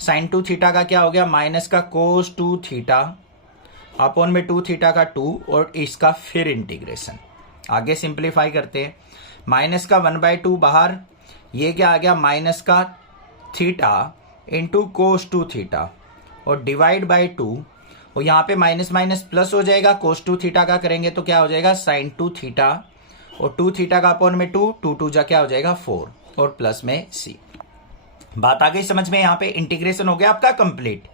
साइन 2 थीटा का क्या हो गया, माइनस का कोस 2 थीटा अपॉन में 2 थीटा का 2, और इसका फिर इंटीग्रेशन। आगे सिंप्लीफाई करते हैं, माइनस का 1/2 बाहर, ये क्या आ गया, माइनस का थीटा इंटू कोस 2 थीटा, और डिवाइड बाई 2, और यहाँ पे माइनस माइनस प्लस हो जाएगा, कोस 2 थीटा का करेंगे तो क्या हो जाएगा, साइन 2 थीटा, और 2 थीटा का अपॉन में 2, 2 2 जा क्या हो जाएगा 4, और प्लस में c। बात आ गई समझ में, यहाँ पे इंटीग्रेशन हो गया आपका कंप्लीट।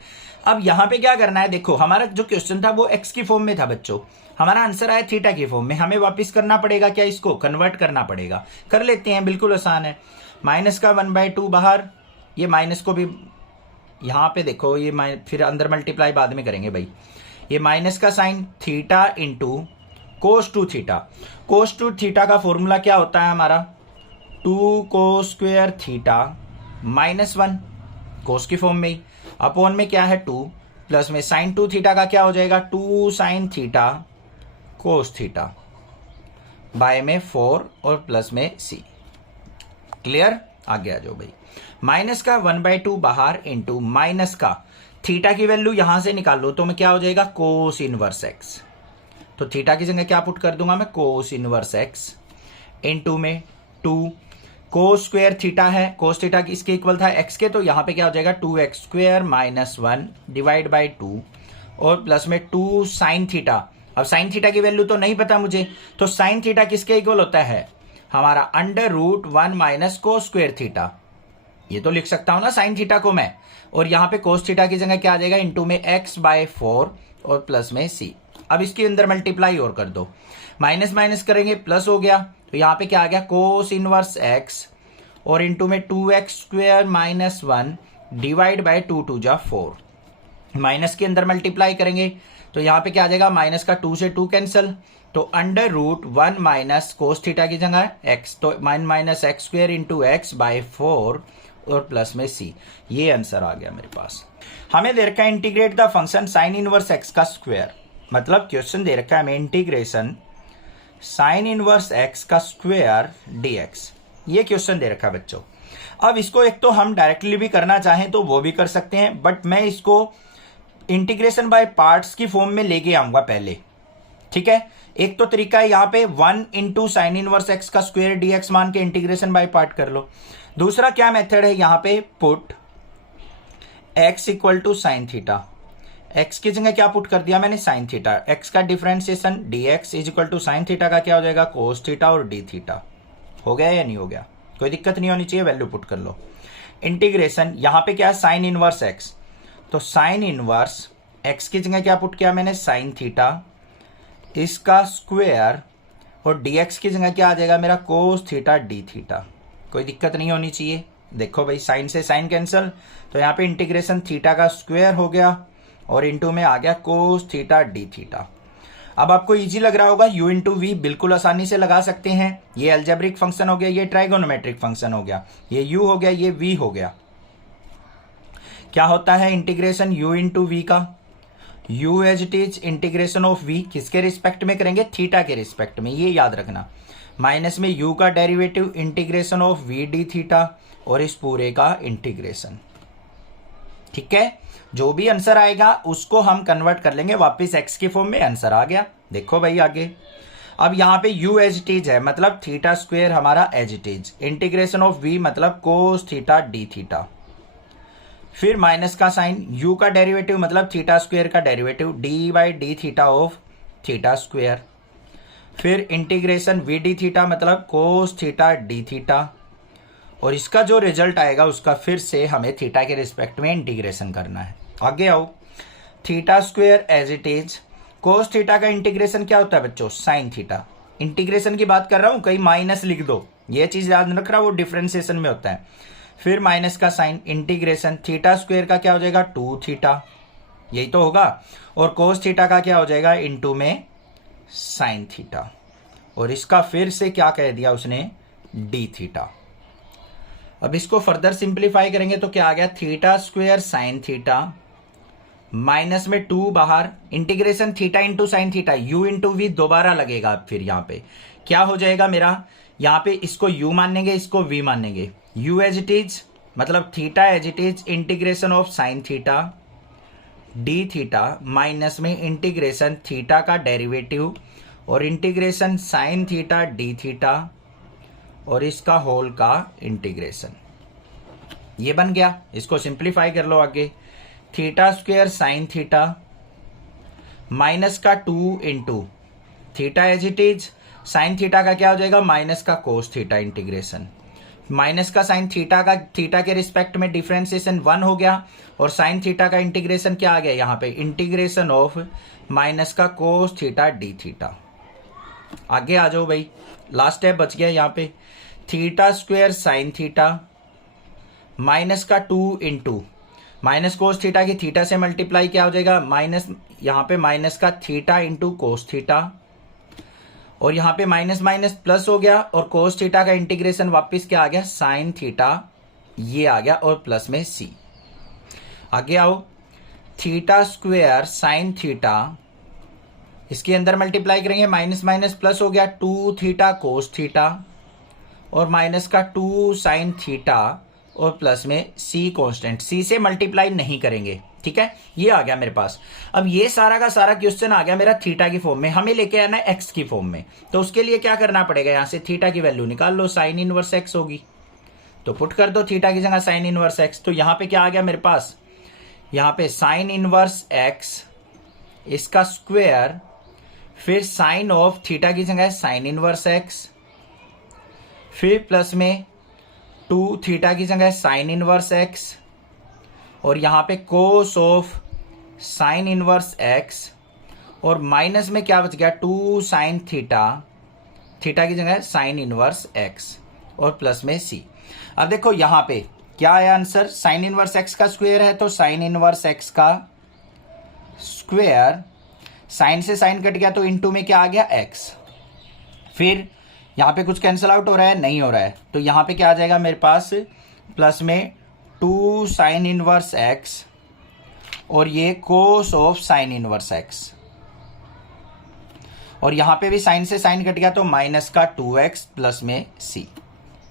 अब यहाँ पे क्या करना है, देखो हमारा जो क्वेश्चन था वो x की फॉर्म में था बच्चों, हमारा आंसर आया थीटा की फॉर्म में, हमें वापस करना पड़ेगा क्या, इसको कन्वर्ट करना पड़ेगा। कर लेते हैं, बिल्कुल आसान है। माइनस का 1/2 बाहर, ये माइनस को भी यहाँ पे देखो, ये फिर अंदर मल्टीप्लाई बाद में करेंगे भाई, ये माइनस का sine theta into cos 2 theta, cos 2 theta का फॉर्मूला क्या होता है हमारा, 2 कोस स्क्वायर थीटा -1, कोस की फॉर्म में ही, अपॉन में क्या है 2, प्लस में साइन 2 थीटा का क्या हो जाएगा, 2 sine theta cos theta, by में 4 और प्लस में c। क्लियर, आगे आ जाओ भाई। माइनस का 1/2 बाहर इंटू माइनस का थीटा की वैल्यू यहां से निकाल लो तो मैं क्या हो जाएगा, कोस इनवर्स एक्स, तो थीटा की जगह क्या पुट कर दूंगा मैं, कोस इनवर्स एक्स, इंटू में 2 कोस स्क्वायर थीटा है, कोस थीटा किसके इक्वल था, एक्स के, तो यहाँ पे क्या हो जाएगा 2x स्क्वायर -1 डिवाइड बाई 2, और प्लस में 2 साइन थीटा। अब साइन थीटा की वैल्यू तो नहीं पता मुझे, तो साइन थीटा किसके इक्वल होता है, हमारा √1 माइनस कोस स्क्वायर थीटा, ये तो लिख सकता हूं ना साइन थीटा को मैं, और यहाँ पे कोस थीटा की जगह क्या आ जाएगा, इंटू में x/4 और प्लस में c। अब इसके अंदर मल्टीप्लाई और कर दो, माइनस माइनस करेंगे प्लस हो गया, तो यहाँ पे क्या आ गया, कोस इनवर्स x, और इंटू में 2x स्क्वायर -1 डिवाइड बाई 2 2 जा 4, माइनस के अंदर मल्टीप्लाई करेंगे तो यहाँ पे क्या आ जाएगा, माइनस का 2 से 2 कैंसिल, तो √1 माइनस कोस थीटा की जगह x, तो -x स्क्वायर इंटू x/4 और प्लस में सी। ये आंसर आ गया मेरे पास। हमें दे रखा है integrate the function sine inverse x का स्क्वायर, मतलब क्वेश्चन दे रखा है हमें इंटीग्रेशन साइन इनवर्स एक्स का स्क्वायर dx। ये क्वेश्चन दे रखा है बच्चों। अब इसको एक तो हम डायरेक्टली भी करना चाहें तो वो भी कर सकते हैं, बट मैं इसको इंटीग्रेशन बाय पार्ट्स की फॉर्म में लेके आऊंगा पहले, ठीक है। एक तो तरीका है यहाँ पे 1 इंटू साइन इनवर्स एक्स का स्क्वायर dx मान के इंटीग्रेशन बाय पार्ट कर लो। दूसरा क्या मेथड है, यहाँ पे put x equal to sine theta, x की जगह क्या पुट कर दिया मैंने, साइन थीटा। x का differentiation dx is equal to sine theta का क्या हो जाएगा, कोस थीटा और d थीटा। हो गया या नहीं हो गया, कोई दिक्कत नहीं होनी चाहिए, वैल्यू पुट कर लो। इंटीग्रेशन यहाँ पे क्या है, साइन इनवर्स x, तो साइन इनवर्स x की जगह क्या पुट किया मैंने, साइन थीटा, इसका स्क्वायर, और dx की जगह क्या आ जाएगा मेरा, कोस थीटा d थीटा। कोई दिक्कत नहीं होनी चाहिए। देखो भाई साइन से साइन कैंसिल, तो यहाँ पे इंटीग्रेशन थीटा का स्क्वायर हो गया और इंटू में आ गया कोस थीटा डी थीटा। अब आपको इजी लग रहा होगा, u इंटू वी बिल्कुल आसानी से लगा सकते हैं। ये अलजेब्रिक फंक्शन हो गया, ये ट्राइगोनोमेट्रिक फंक्शन हो गया, ये u हो गया, ये v हो गया। क्या होता है इंटीग्रेशन u इंटू वी का, u as it is integration of v किसके रिस्पेक्ट में करेंगे, थीटा के रिस्पेक्ट में, ये याद रखना। माइनस में u का derivative integration of v d theta और इस पूरे का इंटीग्रेशन, ठीक है। जो भी आंसर आएगा उसको हम कन्वर्ट कर लेंगे वापस x की फॉर्म में, आंसर आ गया। देखो भाई आगे, अब यहाँ पे u एज इट इज है, मतलब थीटा स्क्वायर हमारा as it is, integration of v मतलब कोस थीटा डी थीटा, फिर माइनस का साइन, u का डेरिवेटिव मतलब थीटा स्क्वायर का derivative d by d theta of theta square, फिर इंटीग्रेशन v डी थीटा मतलब कोस थीटा डी थीटा, और इसका जो रिजल्ट आएगा उसका फिर से हमें थीटा के रिस्पेक्ट में इंटीग्रेशन करना है। आगे आओ, theta square as it is, cos theta का इंटीग्रेशन क्या होता है बच्चों, साइन थीटा। इंटीग्रेशन की बात कर रहा हूं, कहीं माइनस लिख दो, ये चीज याद रख रहा, वो डिफरेंशिएशन में होता है। फिर माइनस का साइन, इंटीग्रेशन थीटा स्क्वायर का क्या हो जाएगा, 2 थीटा, यही तो होगा, और कोस थीटा का क्या हो जाएगा, इंटू में साइन थीटा, और इसका फिर से क्या कह दिया उसने, डी थीटा। अब इसको फर्दर सिंप्लीफाई करेंगे तो क्या आ गया, theta square sine theta, minus में 2 बाहर, integration theta into sine theta, u into v दोबारा लगेगा। फिर यहाँ पे क्या हो जाएगा मेरा, यहाँ पे इसको u मानेंगे, इसको v मानेंगे, u एज इट इज मतलब theta as it is, integration of sine theta d theta, minus में इंटीग्रेशन थीटा का डेरिवेटिव और integration sine theta d theta और इसका होल का इंटीग्रेशन, ये बन गया। इसको सिंप्लीफाई कर लो आगे, theta square sine theta minus का 2 into theta as it is, sine theta का क्या हो जाएगा, माइनस का कोस थीटा इंटीग्रेशन, माइनस का साइन थीटा का थीटा के रिस्पेक्ट में डिफरेंशिएशन 1 हो गया, और साइन थीटा का इंटीग्रेशन क्या आ गया यहाँ पे, इंटीग्रेशन ऑफ माइनस का कोस थीटा डी थीटा। आगे आ जाओ भाई, लास्ट स्टेप बच गया यहाँ पे, theta square sine theta minus का 2 इंटू माइनस कोस थीटा की थीटा से मल्टीप्लाई क्या हो जाएगा, माइनस, यहाँ पे माइनस का थीटा इंटू कोस थीटा, और यहाँ पे माइनस माइनस प्लस हो गया, और कोस थीटा का इंटीग्रेशन वापस क्या आ गया, साइन थीटा, ये आ गया, और प्लस में सी। आगे आओ, थीटा स्क्वायर साइन थीटा, इसके अंदर मल्टीप्लाई करेंगे, माइनस माइनस प्लस हो गया, 2 थीटा कोस थीटा, और माइनस का 2 साइन थीटा, और प्लस में सी कांस्टेंट, सी से मल्टीप्लाई नहीं करेंगे, ठीक है। ये आ गया मेरे पास। अब ये सारा का सारा क्वेश्चन आ गया मेरा थीटा की फॉर्म में, हमें लेके आना है एक्स की फॉर्म में, तो उसके लिए क्या करना पड़ेगा, यहां से थीटा की वैल्यू निकाल लो, साइन इनवर्स एक्स होगी, तो पुट कर दो थीटा की जगह साइन इनवर्स एक्स। तो यहां पे क्या आ गया मेरे पास, यहां पे साइन इनवर्स एक्स, इसका स्क्वायर, फिर साइन ऑफ थीटा की जगह साइन इनवर्स एक्स, फिर प्लस में 2 थीटा की जगह साइन इनवर्स एक्स, और यहां पे cos of sine inverse x, और माइनस में क्या बच गया, 2 साइन थीटा, थीटा की जगह साइन इनवर्स एक्स, और प्लस में सी। अब देखो यहां पे क्या आया आंसर, साइन इनवर्स एक्स का स्क्वायर है, तो साइन इनवर्स एक्स का स्क्वायर, साइन से साइन कट गया तो इनटू में क्या आ गया, एक्स, फिर यहाँ पे कुछ कैंसिल आउट हो रहा है, नहीं हो रहा है, तो यहाँ पे क्या आ जाएगा मेरे पास, प्लस में 2 साइन इनवर्स एक्स और ये cos of sine inverse x, और यहां पे भी साइन से साइन कट गया तो माइनस का 2x प्लस में c,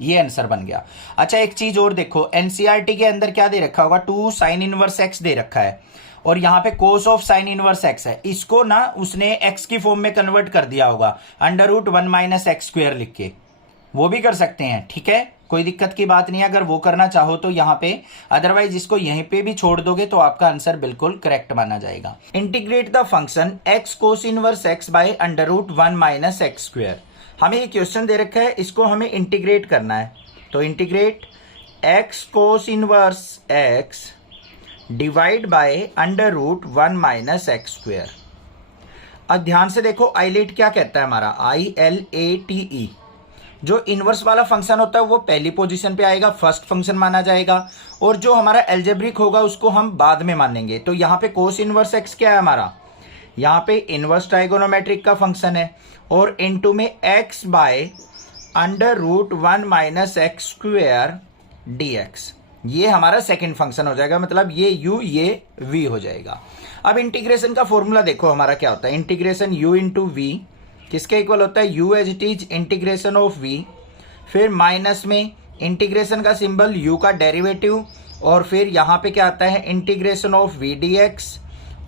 ये आंसर बन गया। अच्छा एक चीज और देखो, एनसीईआरटी के अंदर क्या दे रखा होगा, 2 साइन इनवर्स एक्स दे रखा है और यहाँ पे cos of sine inverse x है, इसको ना उसने एक्स की फॉर्म में कन्वर्ट कर दिया होगा √1 माइनस एक्स स्क्वायर लिख के, वो भी कर सकते हैं, ठीक है, कोई दिक्कत की बात नहीं है अगर वो करना चाहो तो यहाँ पे, अदरवाइज इसको यहीं पे भी छोड़ दोगे तो आपका आंसर बिल्कुल करेक्ट माना जाएगा। Integrate the function x cos inverse x by √1 minus x square. हमें ये क्वेश्चन दे रखा है, इसको हमें इंटीग्रेट करना है, तो integrate x cos inverse x divide by √1 minus x square. अब ध्यान से देखो, आईलेट क्या कहता है हमारा, ILATE, जो इनवर्स वाला फंक्शन होता है वो पहली पोजीशन पे आएगा, फर्स्ट फंक्शन माना जाएगा, और जो हमारा एल्जेब्रिक होगा उसको हम बाद में मानेंगे। तो यहाँ पे कोस इनवर्स एक्स क्या है हमारा, यहाँ पे इनवर्स ट्राइगोनोमेट्रिक का फंक्शन है, और इनटू में x by √1 minus x square dx, ये हमारा सेकंड फंक्शन हो जाएगा, मतलब ये u ये v हो जाएगा। अब इंटीग्रेशन का फॉर्मूला देखो हमारा क्या होता है, इंटीग्रेशन u इंटू वी किसके इक्वल होता है, u as it is integration of v, फिर माइनस में इंटीग्रेशन का सिंबल u का डेरिवेटिव, और फिर यहाँ पे क्या आता है इंटीग्रेशन ऑफ v dx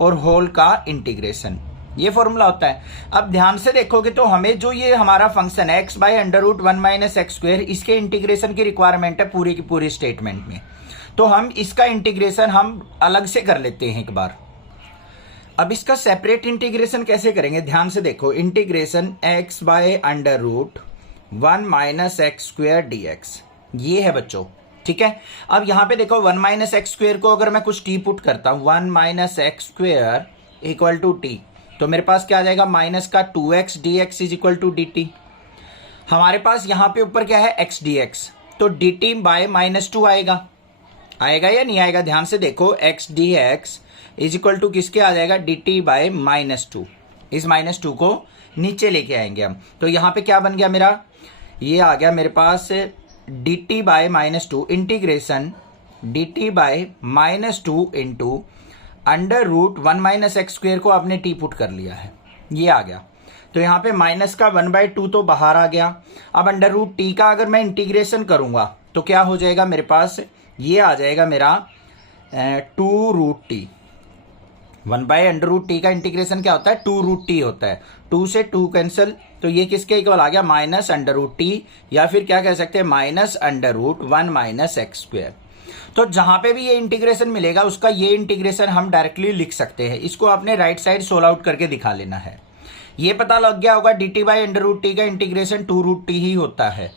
और होल का इंटीग्रेशन, ये फॉर्मूला होता है। अब ध्यान से देखोगे तो हमें जो ये हमारा फंक्शन है x by √1 minus x square, इसके इंटीग्रेशन की रिक्वायरमेंट है पूरी की पूरी स्टेटमेंट में, तो हम इसका इंटीग्रेशन हम अलग से कर लेते हैं एक बार। अब इसका सेपरेट इंटीग्रेशन कैसे करेंगे, ध्यान से देखो, integration x by √1 minus x square dx, ये है बच्चों, ठीक है। अब यहां पे देखो 1 माइनस एक्स स्क्वायर को अगर मैं कुछ t पुट करता हूं, 1 minus x square equal to t, तो मेरे पास क्या आ जाएगा, माइनस का 2x dx is equal to dt। हमारे पास यहाँ पे ऊपर क्या है x dx, तो dt बाय -2 आएगा, आएगा या नहीं आएगा, ध्यान से देखो, x dx is equal to किसके आ जाएगा, dt बाय -2, इस -2 को नीचे लेके आएंगे हम, तो यहाँ पे क्या बन गया मेरा, ये आ गया मेरे पास dt by -2 integration dt by -2 into √1 minus x square को आपने t पुट कर लिया है, ये आ गया। तो यहाँ पे माइनस का 1/2 तो बाहर आ गया। अब √t का अगर मैं इंटीग्रेशन करूंगा तो क्या हो जाएगा मेरे पास, ये आ जाएगा मेरा 2√t। 1/√t का इंटीग्रेशन क्या होता है, 2√t होता है, 2 से 2 कैंसिल, तो ये किसके इक्वल आ गया, -√t, या फिर क्या कह सकते हैं -√1 माइनस एक्स स्क्वायर। तो जहां पे भी ये इंटीग्रेशन मिलेगा उसका ये इंटीग्रेशन हम डायरेक्टली लिख सकते हैं, इसको आपने राइट साइड सोल्व आउट करके दिखा लेना है। ये पता लग गया होगा dt बाय √t का इंटीग्रेशन 2√t ही होता है,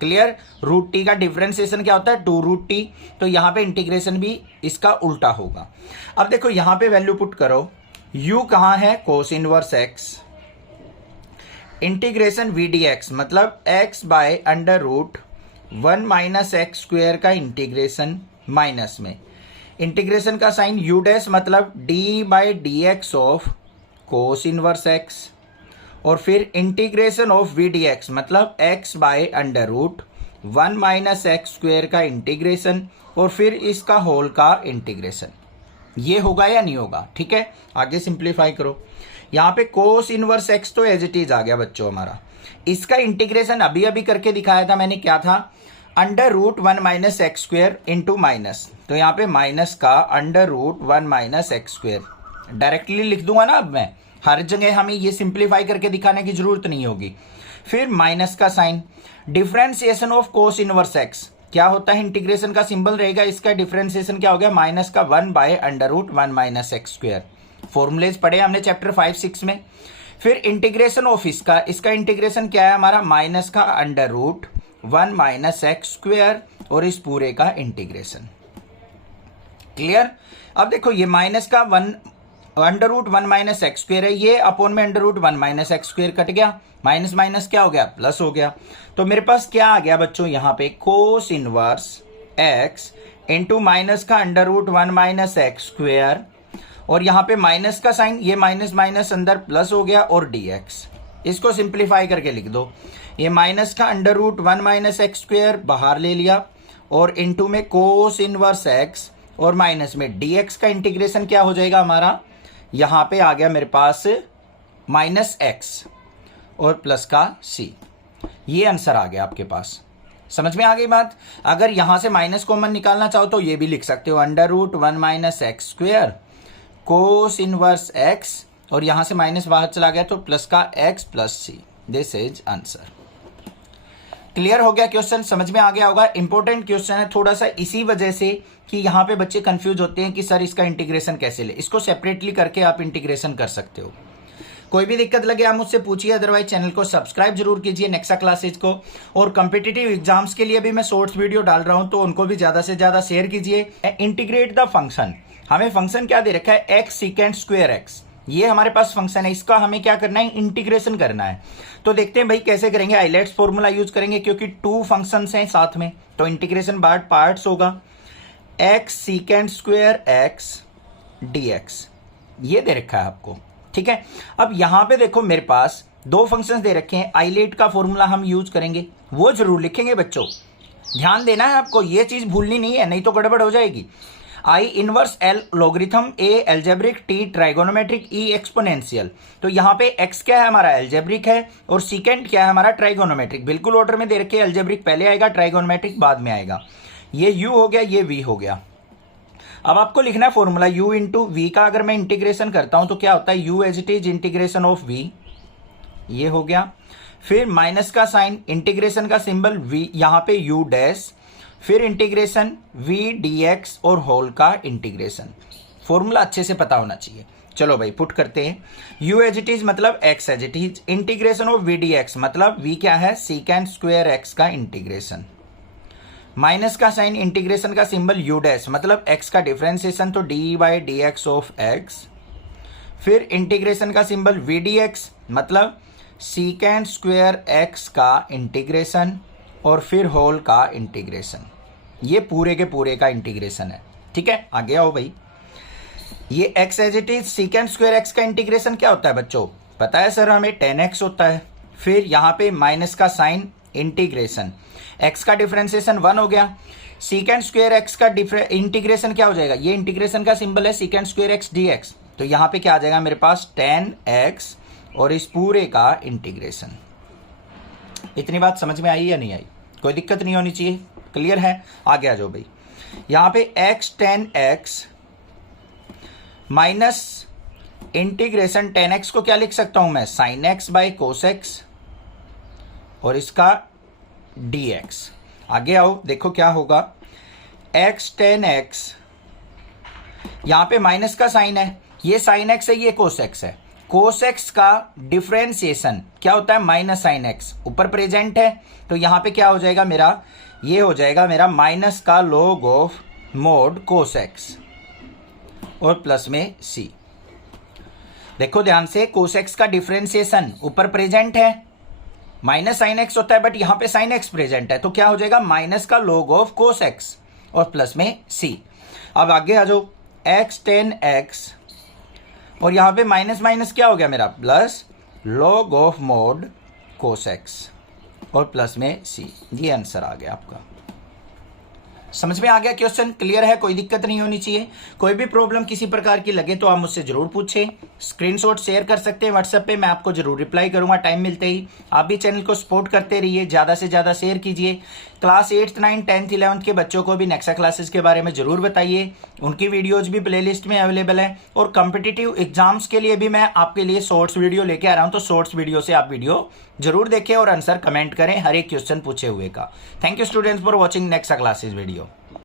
क्लियर। √t का डिफरेंशिएशन क्या होता है, 2√t, तो यहाँ पे इंटीग्रेशन भी इसका उल्टा होगा। अब देखो यहाँ पे वैल्यू पुट करो, u कहाँ है, cos inverse x, integration v dx मतलब x by √1 minus x square का इंटीग्रेशन, माइनस में इंटीग्रेशन का साइन u डैश मतलब d by dx of cos inverse x, और फिर इंटीग्रेशन ऑफ v dx मतलब x by √1 minus x square का इंटीग्रेशन, और फिर इसका होल का इंटीग्रेशन। ये होगा या नहीं होगा, ठीक है। आगे सिंप्लीफाई करो, यहाँ पे कोस इनवर्स x तो एज इट इज आ गया बच्चों हमारा, इसका इंटीग्रेशन अभी अभी करके दिखाया था मैंने, क्या था, √1 minus x square into minus, तो यहाँ पे माइनस का √1 माइनस एक्स स्क्वायर डायरेक्टली लिख दूंगा ना, अब मैं हर जगह हमें ये सिंप्लीफाई करके दिखाने की जरूरत नहीं होगी। फिर माइनस का sign, differentiation of cos inverse x क्या होता है, इंटीग्रेशन का सिंबल रहेगा, इसका डिफरेंशिएशन क्या हो गया, माइनस का 1 by √1 minus x square. Formulas पढ़े हमने चैप्टर 5-6 में। फिर इंटीग्रेशन ऑफ इसका इंटीग्रेशन क्या है हमारा, माइनस का √1 माइनस एक्स स्क्वायर, और इस पूरे का इंटीग्रेशन, क्लियर। अब देखो ये माइनस का √1 माइनस एक्स स्क्वायर है, ये अपॉन में √1 माइनस एक्स स्क्वायर कट गया, माइनस माइनस क्या हो गया, प्लस हो गया। तो मेरे पास क्या आ गया बच्चों, यहाँ पे कोस इनवर्स एक्स इंटू माइनस का √1 माइनस एक्स स्क्वायर, और यहाँ पे माइनस का साइन, ये माइनस माइनस अंदर प्लस हो गया, और dx, इसको सिंप्लीफाई करके लिख दो, ये माइनस का √1 माइनस एक्स स्क्वायर बाहर ले लिया, और इनटू में कोस इनवर्स एक्स और माइनस में dx का इंटीग्रेशन क्या हो जाएगा हमारा, यहां पे आ गया मेरे पास माइनस एक्स और प्लस का c। ये आंसर आ गया आपके पास। समझ में आ गई बात। अगर यहां से माइनस कॉमन निकालना चाहो तो ये भी लिख सकते हो, under root 1 minus x square cos inverse x, और यहां से माइनस बाहर चला गया तो प्लस का x plus c। This is answer. Clear हो गया क्वेश्चन, समझ में आ गया होगा। इंपॉर्टेंट क्वेश्चन है थोड़ा सा इसी वजह से कि यहाँ पे बच्चे कंफ्यूज होते हैं कि सर इसका इंटीग्रेशन कैसे ले। इसको सेपरेटली करके आप इंटीग्रेशन कर सकते हो। कोई भी दिक्कत लगे आप मुझसे पूछिए, अदरवाइज चैनल को सब्सक्राइब जरूर कीजिए नेक्सा क्लासेज को। और कॉम्पिटिटिव एग्जाम्स के लिए भी मैं शॉर्ट्स वीडियो डाल रहा हूं तो उनको भी ज्यादा से ज्यादा शेयर कीजिए। इंटीग्रेट द फंक्शन, हमें फंक्शन क्या दे रखा है, एक्स सीकेंड स्क्वायर एक्स, ये हमारे पास फंक्शन है, इसका हमें क्या करना है, इंटीग्रेशन करना है। तो देखते हैं भाई कैसे करेंगे। आइलेट्स फॉर्मूला यूज करेंगे क्योंकि 2 फंक्शंस हैं साथ में, तो इंटीग्रेशन बाय पार्ट्स होगा। X secant square x dx, ये दे रखा है आपको, ठीक है। अब यहां पे देखो मेरे पास 2 फंक्शंस दे रखे हैं, आइलेट का फॉर्मूला हम यूज करेंगे, वो जरूर लिखेंगे बच्चों, ध्यान देना है आपको, ये चीज भूलनी नहीं है, नहीं तो गड़बड़ हो जाएगी। आई इनवर्स एल लोगरिथम ए एल्जेब्रिक टी ट्राइगोनोमेट्रिक ई एक्सपोनेंशियल। तो यहाँ पे x क्या है हमारा, एल्जेब्रिक है, और सीकेंड क्या है हमारा, ट्राइगोनोमेट्रिक। बिल्कुल ऑर्डर में दे रखे, एल्जेब्रिक पहले आएगा, ट्राइगोनोमेट्रिक बाद में आएगा। ये u हो गया, ये v हो गया। अब आपको लिखना है फॉर्मूला u इंटू वी का, अगर मैं इंटीग्रेशन करता हूं तो क्या होता है, u as it is integration of v, ये हो गया। फिर माइनस का साइन, इंटीग्रेशन का सिंबल v, यहां पे u डैश, फिर इंटीग्रेशन v dx और होल का इंटीग्रेशन। फॉर्मूला अच्छे से पता होना चाहिए। चलो भाई पुट करते हैं। u एज इट इज मतलब x as it is, integration of v dx मतलब v क्या है, सीकेंड स्क्वायर x का इंटीग्रेशन। माइनस का साइन, इंटीग्रेशन का सिंबल u डैश मतलब x का डिफरेंशिएशन, तो d by d x of x। फिर इंटीग्रेशन का सिंबल v dx मतलब सीकेंड स्क्वायर x का इंटीग्रेशन, और फिर होल का इंटीग्रेशन। ये पूरे के पूरे का इंटीग्रेशन है, ठीक है। आगे आओ भाई। ये x as it is secant square x का इंटीग्रेशन क्या होता है बच्चों, पता है सर हमें, 10x होता है। फिर यहां पे माइनस का साइन, इंटीग्रेशन, x का डिफरेंशिएशन 1 हो गया। सीकेंड स्क्वायर x का इंटीग्रेशन क्या हो जाएगा, ये इंटीग्रेशन का सिंबल है सीकेंड स्क्वायर x dx, तो यहां पे क्या आ जाएगा मेरे पास 10x और इस पूरे का इंटीग्रेशन। इतनी बात समझ में आई या नहीं आई, कोई दिक्कत नहीं होनी चाहिए, क्लियर है। आगे आ जाओ भाई। यहां पे x 10x minus integration 10x को क्या लिख सकता हूं मैं, sine x by cos x और इसका dx। आगे आओ, देखो क्या होगा, x 10x, यहां पे माइनस का साइन है, ये साइन x है, ये कोस x है। कोस एक्स का डिफरेंशिएशन क्या होता है, माइनस साइन एक्स, ऊपर प्रेजेंट है, तो यहां पे क्या हो जाएगा मेरा, ये हो जाएगा मेरा माइनस का log of mode cos x और प्लस में c। देखो ध्यान से, कोस एक्स का डिफरेंशिएशन ऊपर प्रेजेंट है, माइनस साइन एक्स होता है, बट यहां पे साइन एक्स प्रेजेंट है, तो क्या हो जाएगा, माइनस का लॉग ऑफ कोस एक्स और प्लस में c। अब आगे आ जाओ, x 10x और यहां पे माइनस माइनस क्या हो गया मेरा, plus log of mode cos x और प्लस में c। ये आंसर आ गया आपका। समझ में आ गया क्वेश्चन, क्लियर है, कोई दिक्कत नहीं होनी चाहिए। कोई भी प्रॉब्लम किसी प्रकार की लगे तो आप मुझसे जरूर पूछें, स्क्रीनशॉट शेयर कर सकते हैं व्हाट्सएप पे, मैं आपको जरूर रिप्लाई करूंगा टाइम मिलते ही। आप भी चैनल को सपोर्ट करते रहिए, ज्यादा से ज्यादा शेयर कीजिए। Class 8th 9th 10th 11th के बच्चों को भी नेक्सा क्लासेस के बारे में जरूर बताइए, उनकी वीडियोज भी प्लेलिस्ट में अवेलेबल है। और कॉम्पिटिटिव एग्जाम्स के लिए भी मैं आपके लिए शॉर्ट्स वीडियो लेके आ रहा हूं, तो शॉर्ट्स वीडियो से आप वीडियो जरूर देखें और आंसर कमेंट करें हर एक क्वेश्चन पूछे हुए का। Thank you students for watching Nexa classes video.